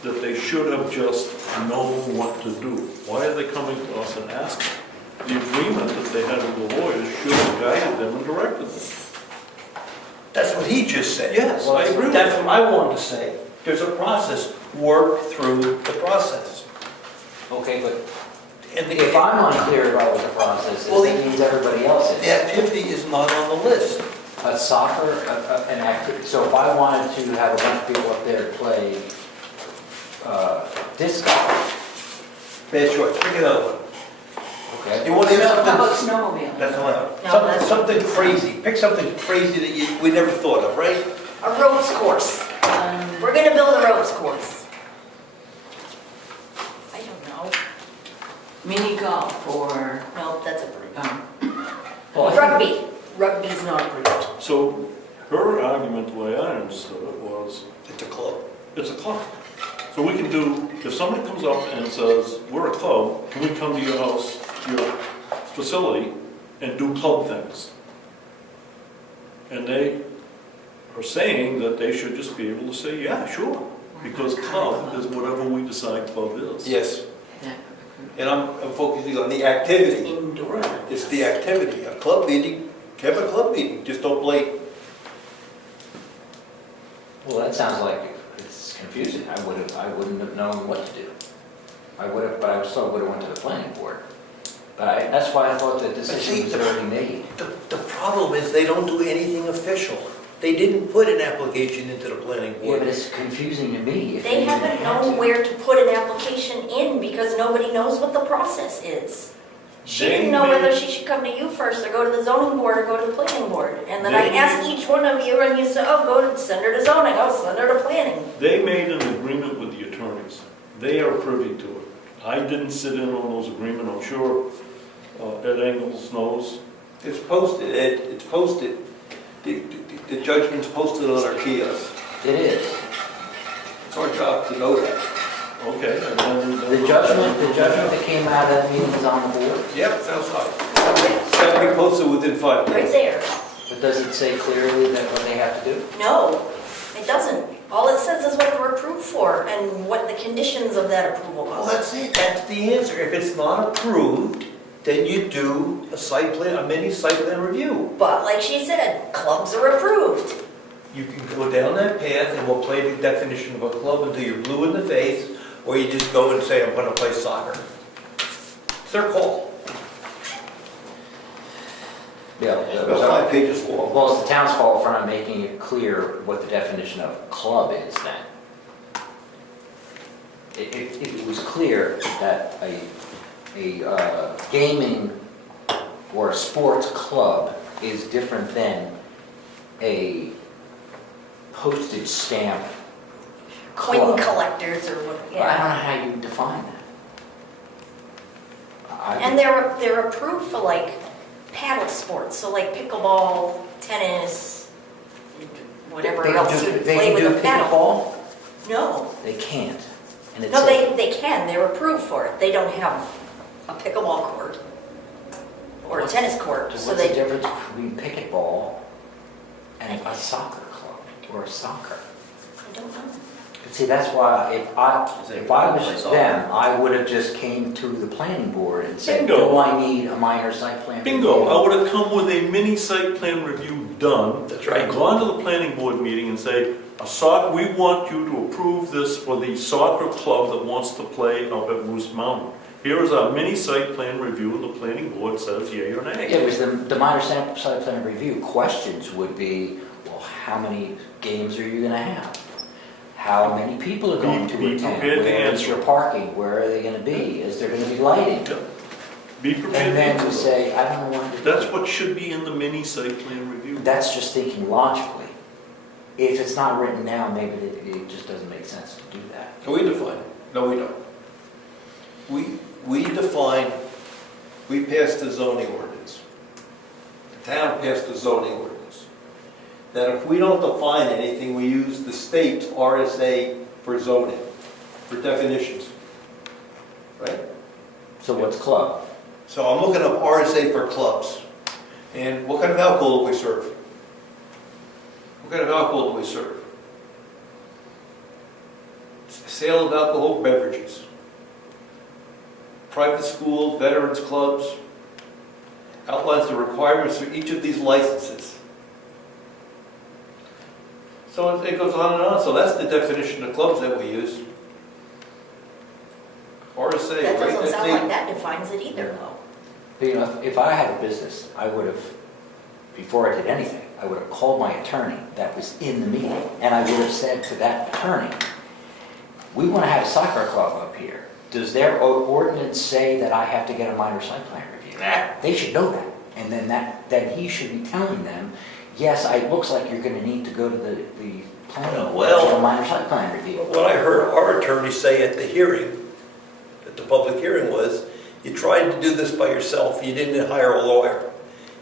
that they should have just known what to do. Why are they coming to us and asking? The agreement that they had with the lawyers should have guided them and directed them. That's what he just said. Yes, I agree with That's that. what I wanted to say. There's a process. Work through the process. Okay, but And if I'm unclear about what the process is, Well, that means everybody else is. the activity is not on the list. A soccer, an activity, so if I wanted to have a bunch of people up there play disc golf, Bad choice. Pick another one. okay? You want to hear How about something? snowmobiling? That's allowed. No, Something, that's- something crazy. Pick something crazy that we never thought of, right? A ropes course. We're gonna build a ropes course. I don't know. Mini golf or, No, that's approved. Well, I think- Rugby. Rugby's not approved. So her argument, the way I understood it, was It's a club. it's a club. So we can do, if somebody comes up and says, we're a club, can we come to your house, your facility, and do club things? And they are saying that they should just be able to say, yeah, sure, because club is whatever we decide club is. Yes. yeah. And I'm focusing on the activity. Indoor. It's the activity. A club meeting, have a club meeting. Just don't play. Well, that sounds like it's confusing. I wouldn't have known what to do. But I still would have went to the planning board. But that's why I thought that decision was already made. The problem is they don't do anything official. They didn't put an application into the planning Yeah, board. but it's confusing to me if They even haven't had to. known where to put an application in because nobody knows what the process is. She didn't know whether she should come to you first or go to the zoning board or go to the planning board. And then I They- asked each one of you and you said, oh, send her to zoning, oh, send her to planning. They made an agreement with the attorneys. They are privy to it. I didn't sit in on those agreements, I'm sure Ed Engels knows. It's posted, Ed, it's posted. The judgment's posted on our kiosk. It is. It's our job to know that. Okay. And then The judgment that came out of that meeting is on the board, Yep, it's outside. It's got to be posted within 5 Right days. there. but does it say clearly that what they have to do? No, it doesn't. All it says is what they're approved for and what the conditions of that approval Well, was. that's it, that's the answer. If it's not approved, then you do a mini site plan review. But like she said, clubs are approved. You can go down that path and we'll play the definition of a club until you're blue in the face, or you just go and say, I'm gonna play soccer. It's their call. Yeah. It's about 5 pages long. Well, it's the town's fault for not making it clear what the definition of club is then. If it was clear that a gaming or a sports club is different than a postage stamp Coin club. collectors or what, I don't know yeah. how you define that. And they're approved for like paddle sports, so like pickleball, tennis, whatever else you play with a paddle. No, They can't. And it's no, they can, they're approved for it. They don't have a pickleball court or a tennis court, What's so the they, difference between pickleball and a soccer club or a soccer? I don't know. See, that's why if I was them, I would have just came to the planning board and said, Bingo. do I need a minor site plan? Bingo, review? I would have come with a mini site plan review done. That's right. And gone to the planning board meeting and say, we want you to approve this for the soccer club that wants to play up at Moose Mountain. Here is our mini site plan review, and the planning board says yea or nay. Yeah, because the minor site plan review questions would be, well, how many games are you gonna have? How many people are going to Be attend? prepared to Where is answer. your parking? Where are they gonna be? Is there gonna be lighting? Be prepared And to then to answer. say, I don't know when to do That's it. what should be in the mini site plan review. That's just thinking logically. If it's not written down, maybe it just doesn't make sense to do that. We define it. No, we don't. We define, we passed the zoning ordinance. The town passed the zoning ordinance. That if we don't define anything, we use the state's RSA for zoning, for definitions. Right? So what's club? So I'm looking up RSA for clubs. And what kind of alcohol do we serve? What kind of alcohol do we serve? Sale of alcohol beverages. Private school, veterans clubs. Outlines the requirements for each of these licenses. So it goes on and on. So that's the definition of clubs that we use. RSA, That right? doesn't sound That's like that defines it either though. But, you know, if I had a business, I would have, before I did anything, I would have called my attorney that was in the meeting, and I would have said to that attorney, we want to have a soccer club up here. Does their ordinance say that I have to get a minor site plan review? They should know that. And then he should be telling them, yes, it looks like you're going to need to go to the planning board for a minor site plan review. What I heard our attorney say at the hearing, at the public hearing, was you tried to do this by yourself, you didn't hire a lawyer.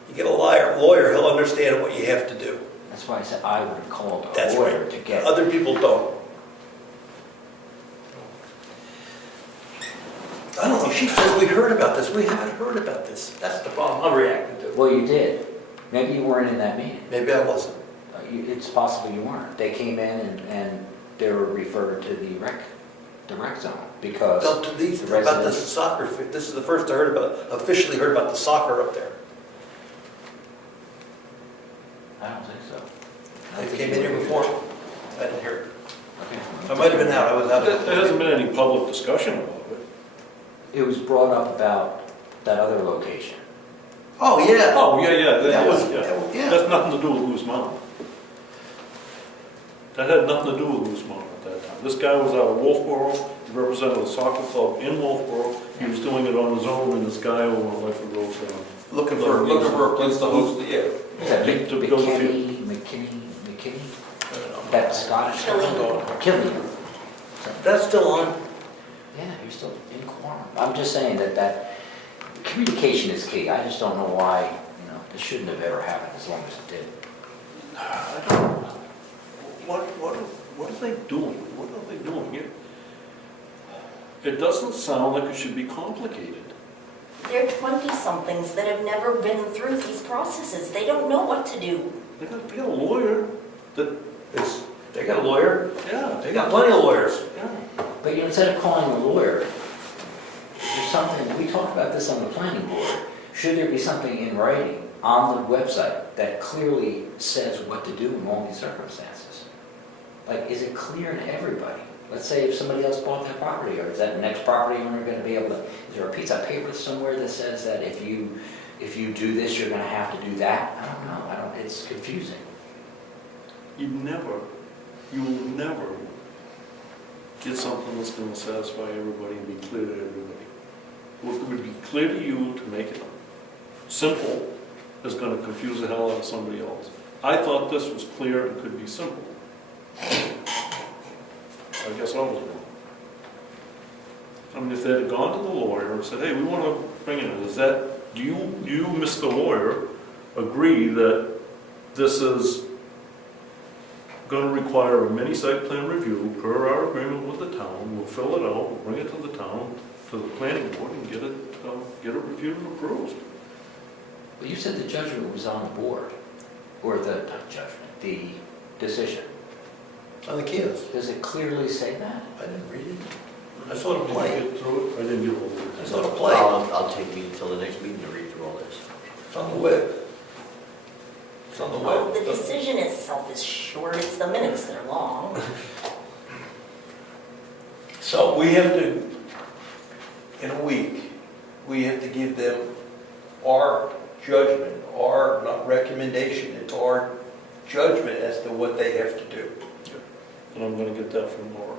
You get a lawyer, he'll understand what you have to do. That's why I said I would have called That's a lawyer right. to get. Other people don't. I don't know, she says we heard about this, we haven't heard about this. That's the problem I'm reacting to. Well, you did. Maybe you weren't in that meeting. Maybe I wasn't. It's possible you weren't. They came in and they were referred to the rec zone because. Up to these, the about the residents- soccer, this is the first I heard about, officially heard about the soccer up there. I don't think so. They came in here before, I didn't hear it. Okay. I might have been out, I was out. There hasn't been any public discussion about it. It was brought up about that other location. Oh, yeah. Oh, yeah, That was, yeah. yeah. That's nothing to do with Moose Mountain. That had nothing to do with Moose Mountain at that time. This guy was out of Wolfboro, he represented a soccer club in Wolfboro. He was doing it on his own, and this guy over on Lake Road down. Looking for a place to host the year. To build a field. McKinney? That Scottish? Killing. That's still on. Yeah, you're still in quorum. I'm just saying that communication is key. I just don't know why, this shouldn't have ever happened as long as it did. I don't know. What are they doing? What are they doing here? It doesn't sound like it should be complicated. They're 20-somethings that have never been through these processes. They don't know what to do. They got a lawyer that, They got a lawyer. yeah, They got plenty of lawyers. yeah. But instead of calling a lawyer, there's something, we talked about this on the planning board. Should there be something in writing on the website that clearly says what to do in all these circumstances? Like, is it clear to everybody? Let's say if somebody else bought that property, or is that next property owner going to be able to, is there a piece of paper somewhere that says that if you do this, you're going to have to do that? I don't know. It's confusing. You will never get something that's going to satisfy everybody and be clear to everybody. What would be clear to you to make it simple is going to confuse the hell out of somebody else. I thought this was clear and could be simple. I guess I was wrong. I mean, if they had gone to the lawyer and said, hey, we want to bring it in, do you, Mr. Lawyer, agree that this is going to require a mini site plan review per our agreement with the town? We'll fill it out, we'll bring it to the town, to the planning board, and get it reviewed and approved. But you said the judgment was on the board, or not judgment, the decision. On the kids. Does it clearly say that? I didn't read it. I saw the play. Get through it? I didn't get over it. I saw the play. I'll take me until the next meeting to read through all this. It's on the web. It's on the Well, web. the decision itself is short, it's the minutes that are long. So we have to, in a week, we have to give them our judgment, our, not recommendation, it's our judgment as to what they have to do. And I'm going to get that from Laura.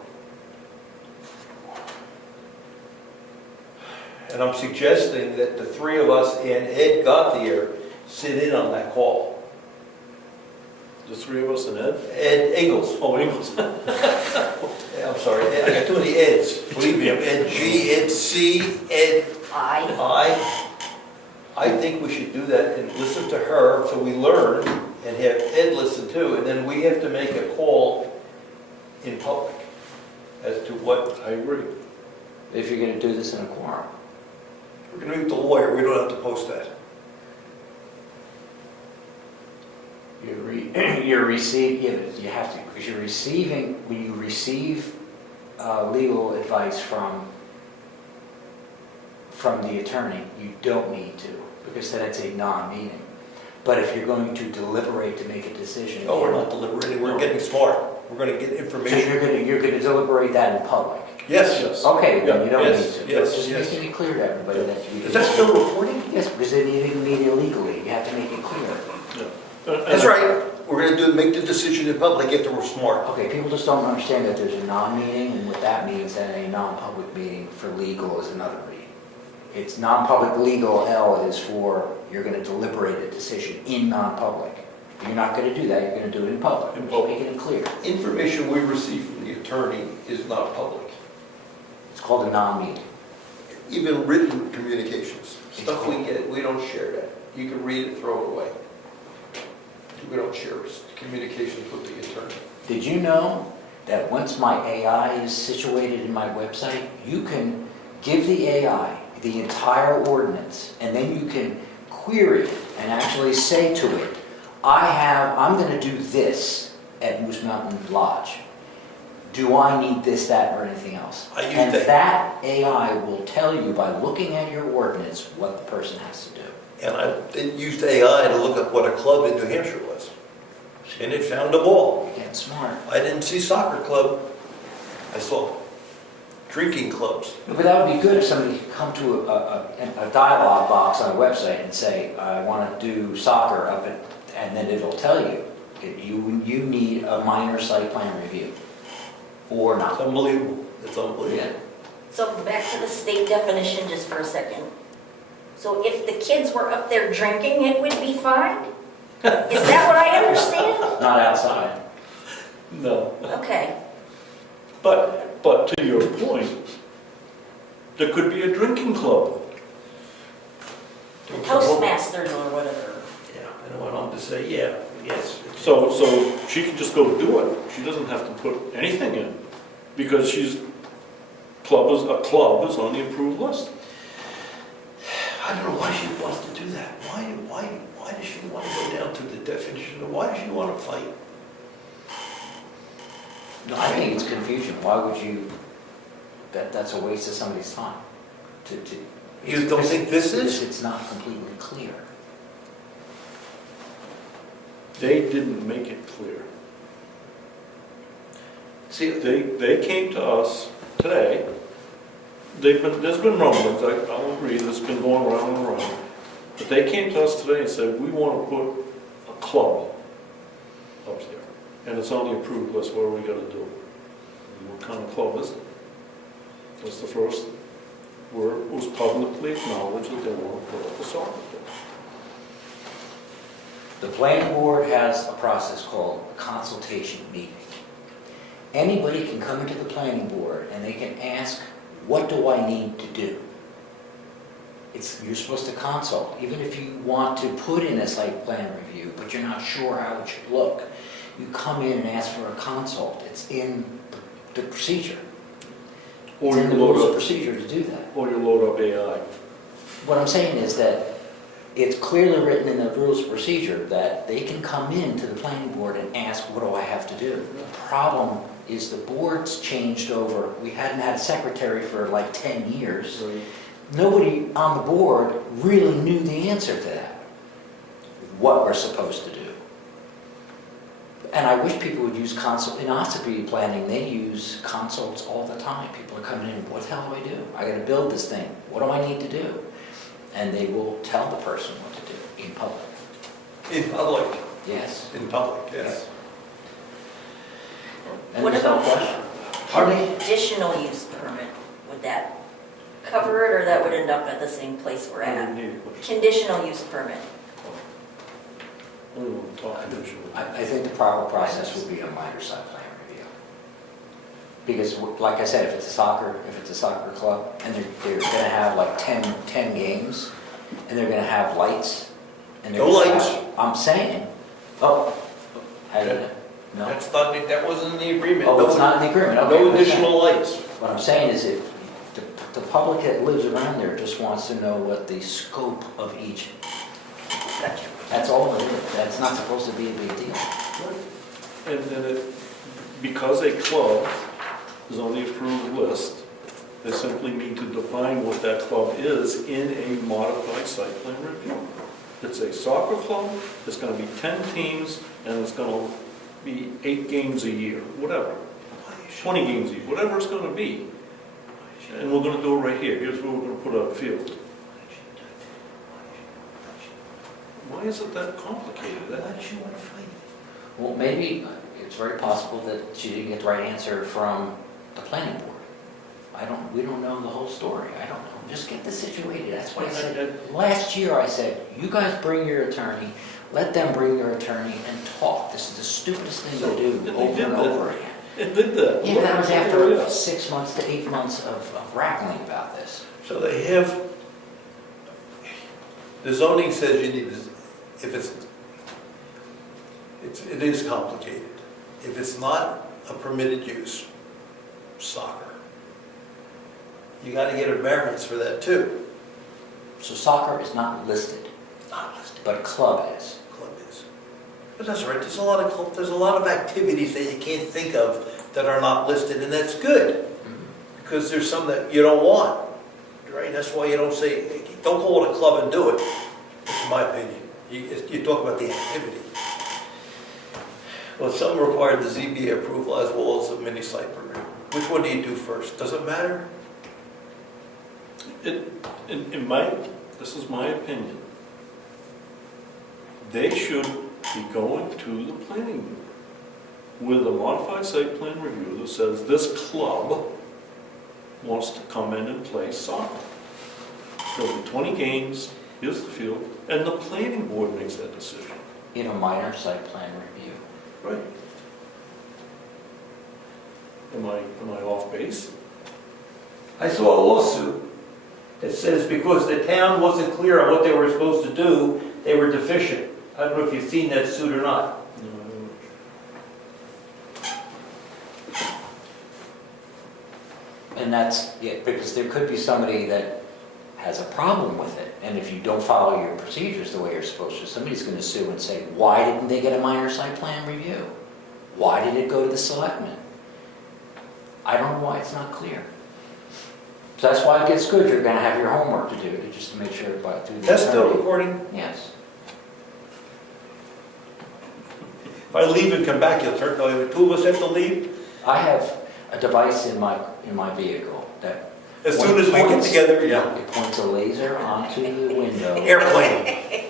And I'm suggesting that the three of us and Ed Gauthier sit in on that call. The three of us and Ed? Ed Ingles. Oh, Ingles. Yeah, I'm sorry, I got too many Eds. Believe me, I'm Ed G, Ed C, Ed I. I think we should do that and listen to her so we learn and have Ed listen too. And then we have to make a call in public as to what. I agree. If you're going to do this in a quorum. We're going to meet the lawyer, we don't have to post that. You're receiving, you have to, because you're receiving, when you receive legal advice from the attorney, you don't need to, because then it's a non-meeting. But if you're going to deliberate to make a decision. No, we're not deliberating, we're getting smart. We're going to get So information. you're going to deliberate that in public? Yes. Yes. Okay, then you don't Yes, need to. yes, Just yes. making it clear to everybody that you. Is that still recording? Yes, because then you didn't mean illegally, you have to make it clear. Yeah. That's right. We're going to make the decision in public after we're smart. Okay, people just don't understand that there's a non-meeting, and what that means, that a non-public meeting for legal is another meeting. It's non-public legal, L is for, you're going to deliberate a decision in non-public. You're not going to do that, you're going to do it in public. In public. Making it clear. Information we receive from the attorney is not public. It's called a non-meeting. Even written communications, stuff we get, we don't share that. You can read it, throw it away. We don't share communications with the attorney. Did you know that once my AI is situated in my website, you can give the AI the entire ordinance, and then you can query it and actually say to it, I'm going to do this at Moose Mountain Lodge. Do I need this, that, or anything else? And that AI will tell you by looking at your ordinance what the person has to do. And I used AI to look up what a club in New Hampshire was. And it found a ball. You're getting smart. I didn't see soccer club. I saw drinking clubs. But that would be good if somebody could come to a dialogue box on a website and say, I want to do soccer up at, and then it'll tell you. You need a minor site plan review, or It's not. unbelievable, it's unbelievable. Yeah. So back to the state definition just for a second. So if the kids were up there drinking, it would be fine? Is that what I understand? Not outside. No. Okay. But to your point, there could be a drinking club. Toastmasters or whatever. Yeah, and I went on to say, yeah, yes. So she can just go do it. She doesn't have to put anything in, because a club is on the approved list. I don't know why she wants to do that. Why does she want to go down to the definition? Why does she want to fight? No, I think it's confusion. Why would you, that's a waste of somebody's time. You don't think this is? Because it's not completely clear. They didn't make it clear. See, They came to us today. There's been rumblings, I'll agree, there's been going around and around. But they came to us today and said, we want to put a club up there. And it's on the approved list, what are we gonna do? What kind of club is it? That's the first where it was publicly acknowledged that they want to put up a soccer field. The planning board has a process called a consultation meeting. Anybody can come into the planning board and they can ask, what do I need to do? You're supposed to consult, even if you want to put in a site plan review, but you're not sure how it should look. You come in and ask for a consult. It's in the procedure. It's in the rules of procedure to do that. Or you load up AI. What I'm saying is that it's clearly written in the rules of procedure that they can come in to the planning board and ask, what do I have to do? The problem is the board's changed over. We hadn't had a secretary for like 10 years. Nobody on the board really knew the answer to that, what we're supposed to do. And I wish people would use consult. In OSSAP planning, they use consults all the time. People are coming in, what the hell do I do? I got to build this thing. What do I need to do? And they will tell the person what to do in public. in public, Yes. in public, yes. And What there's no about question. Pardon me? conditional use permit? Would that cover it, or that would end up at the same place we're I at? don't need it. Conditional use permit. We won't talk conditional. I think the proper process would be a minor site plan review. Because, like I said, if it's a soccer club, and they're going to have like 10 games, and they're going to have lights, and they're No gonna lights. have- I'm saying, how do you, no? That wasn't in the agreement. Oh, it's not in the agreement, okay. No what's that? additional lights. What I'm saying is if the public that lives around there just wants to know what the scope of each, Gotcha. that's all it is. That's not supposed to be a big deal. And because a club is on the approved list, they simply need to define what that club is in a modified site plan review. It's a soccer club, it's gonna be 10 teams, and it's gonna be 8 games a year, whatever. 20 games a year, whatever it's gonna be. And we're gonna do it right here. Here's where we're gonna put our field. Why is it that complicated? Why does she want to fight? Well, maybe it's very possible that she didn't get the right answer from the planning board. We don't know the whole story. I don't know. Just get this situated. That's what I said. Last year I said, you guys bring your attorney, let them bring their attorney and talk. This is the stupidest thing to do over and over again. It did that. Yeah, that was after 6 months to 8 months of grappling about this. So they have, the zoning says you need, if it is complicated. If it's not a permitted use, soccer, you got to get a variance for that too. So soccer is not listed, Not listed. but club is. Club is. But that's all right, there's a lot of activities that you can't think of that are not listed, and that's good. Because there's some that you don't want, right? That's why you don't say, don't call it a club and do it, in my opinion. You talk about the activity. Well, some require the ZBA approval as well as a mini site permit. Which one do you do first? Does it matter? This is my opinion. they should be going to the planning board with a modified site plan review that says this club wants to come in and play soccer. There'll be 20 games, here's the field, and the planning board makes that decision. In a minor site plan review. Right. Am I off base? I saw a lawsuit that says because the town wasn't clear on what they were supposed to do, they were deficient. I don't know if you've seen that suit or not. And that's, yeah, because there could be somebody that has a problem with it, and if you don't follow your procedures the way you're supposed to, somebody's gonna sue and say, why didn't they get a minor site plan review? Why did it go to the selectmen? I don't know why it's not clear. So that's why it gets good, you're gonna have your homework to do, just to make sure everybody through the... That's still recording? Yes. If I leave and come back, you'll turn, the two of us have to leave? I have a device in my vehicle that... As soon as we get together, yeah. It points a laser onto the window. Airplane.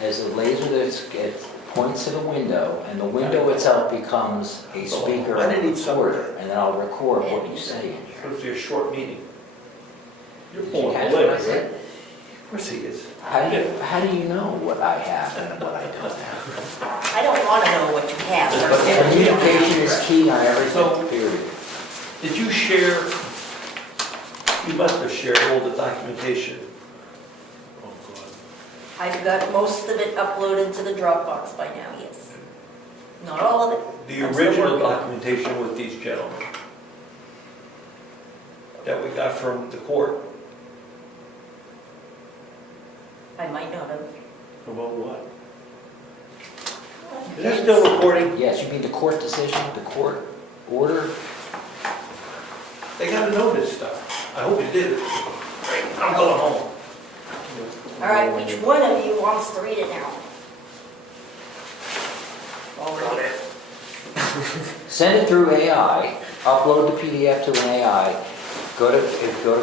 There's a laser that points to the window, and the window itself becomes a speaker I didn't need recorder, and then I'll record what you say. It's supposed to be a short meeting. You're Did you pulling catch the what I leg, said? right? Of course he is. How do you know what I have and what I don't have? I don't want to know what you have. Communication is key on everything, So- period. Did you share, you must have shared all the documentation. Oh, God. I've got most of it uploaded to the Dropbox by now, yes. Not all of it. The I'm still original working on it. documentation with these gentlemen that we got from the court. I might not have. About what? Is that still recording? Yes, you mean the court decision, the court order? They gotta know this stuff. I hope you did it. I'm going home. All right, which one of you wants to read it now? I'll read it. Send it through AI, upload the PDF to an AI, go to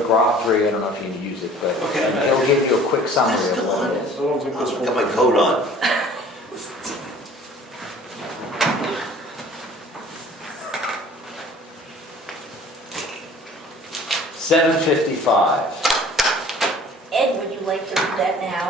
Grok 3, I don't know if you use it, but it'll give you a quick summary of what it is. I don't think this one. Got my coat on. $7.55. Ed, would you like to read that now?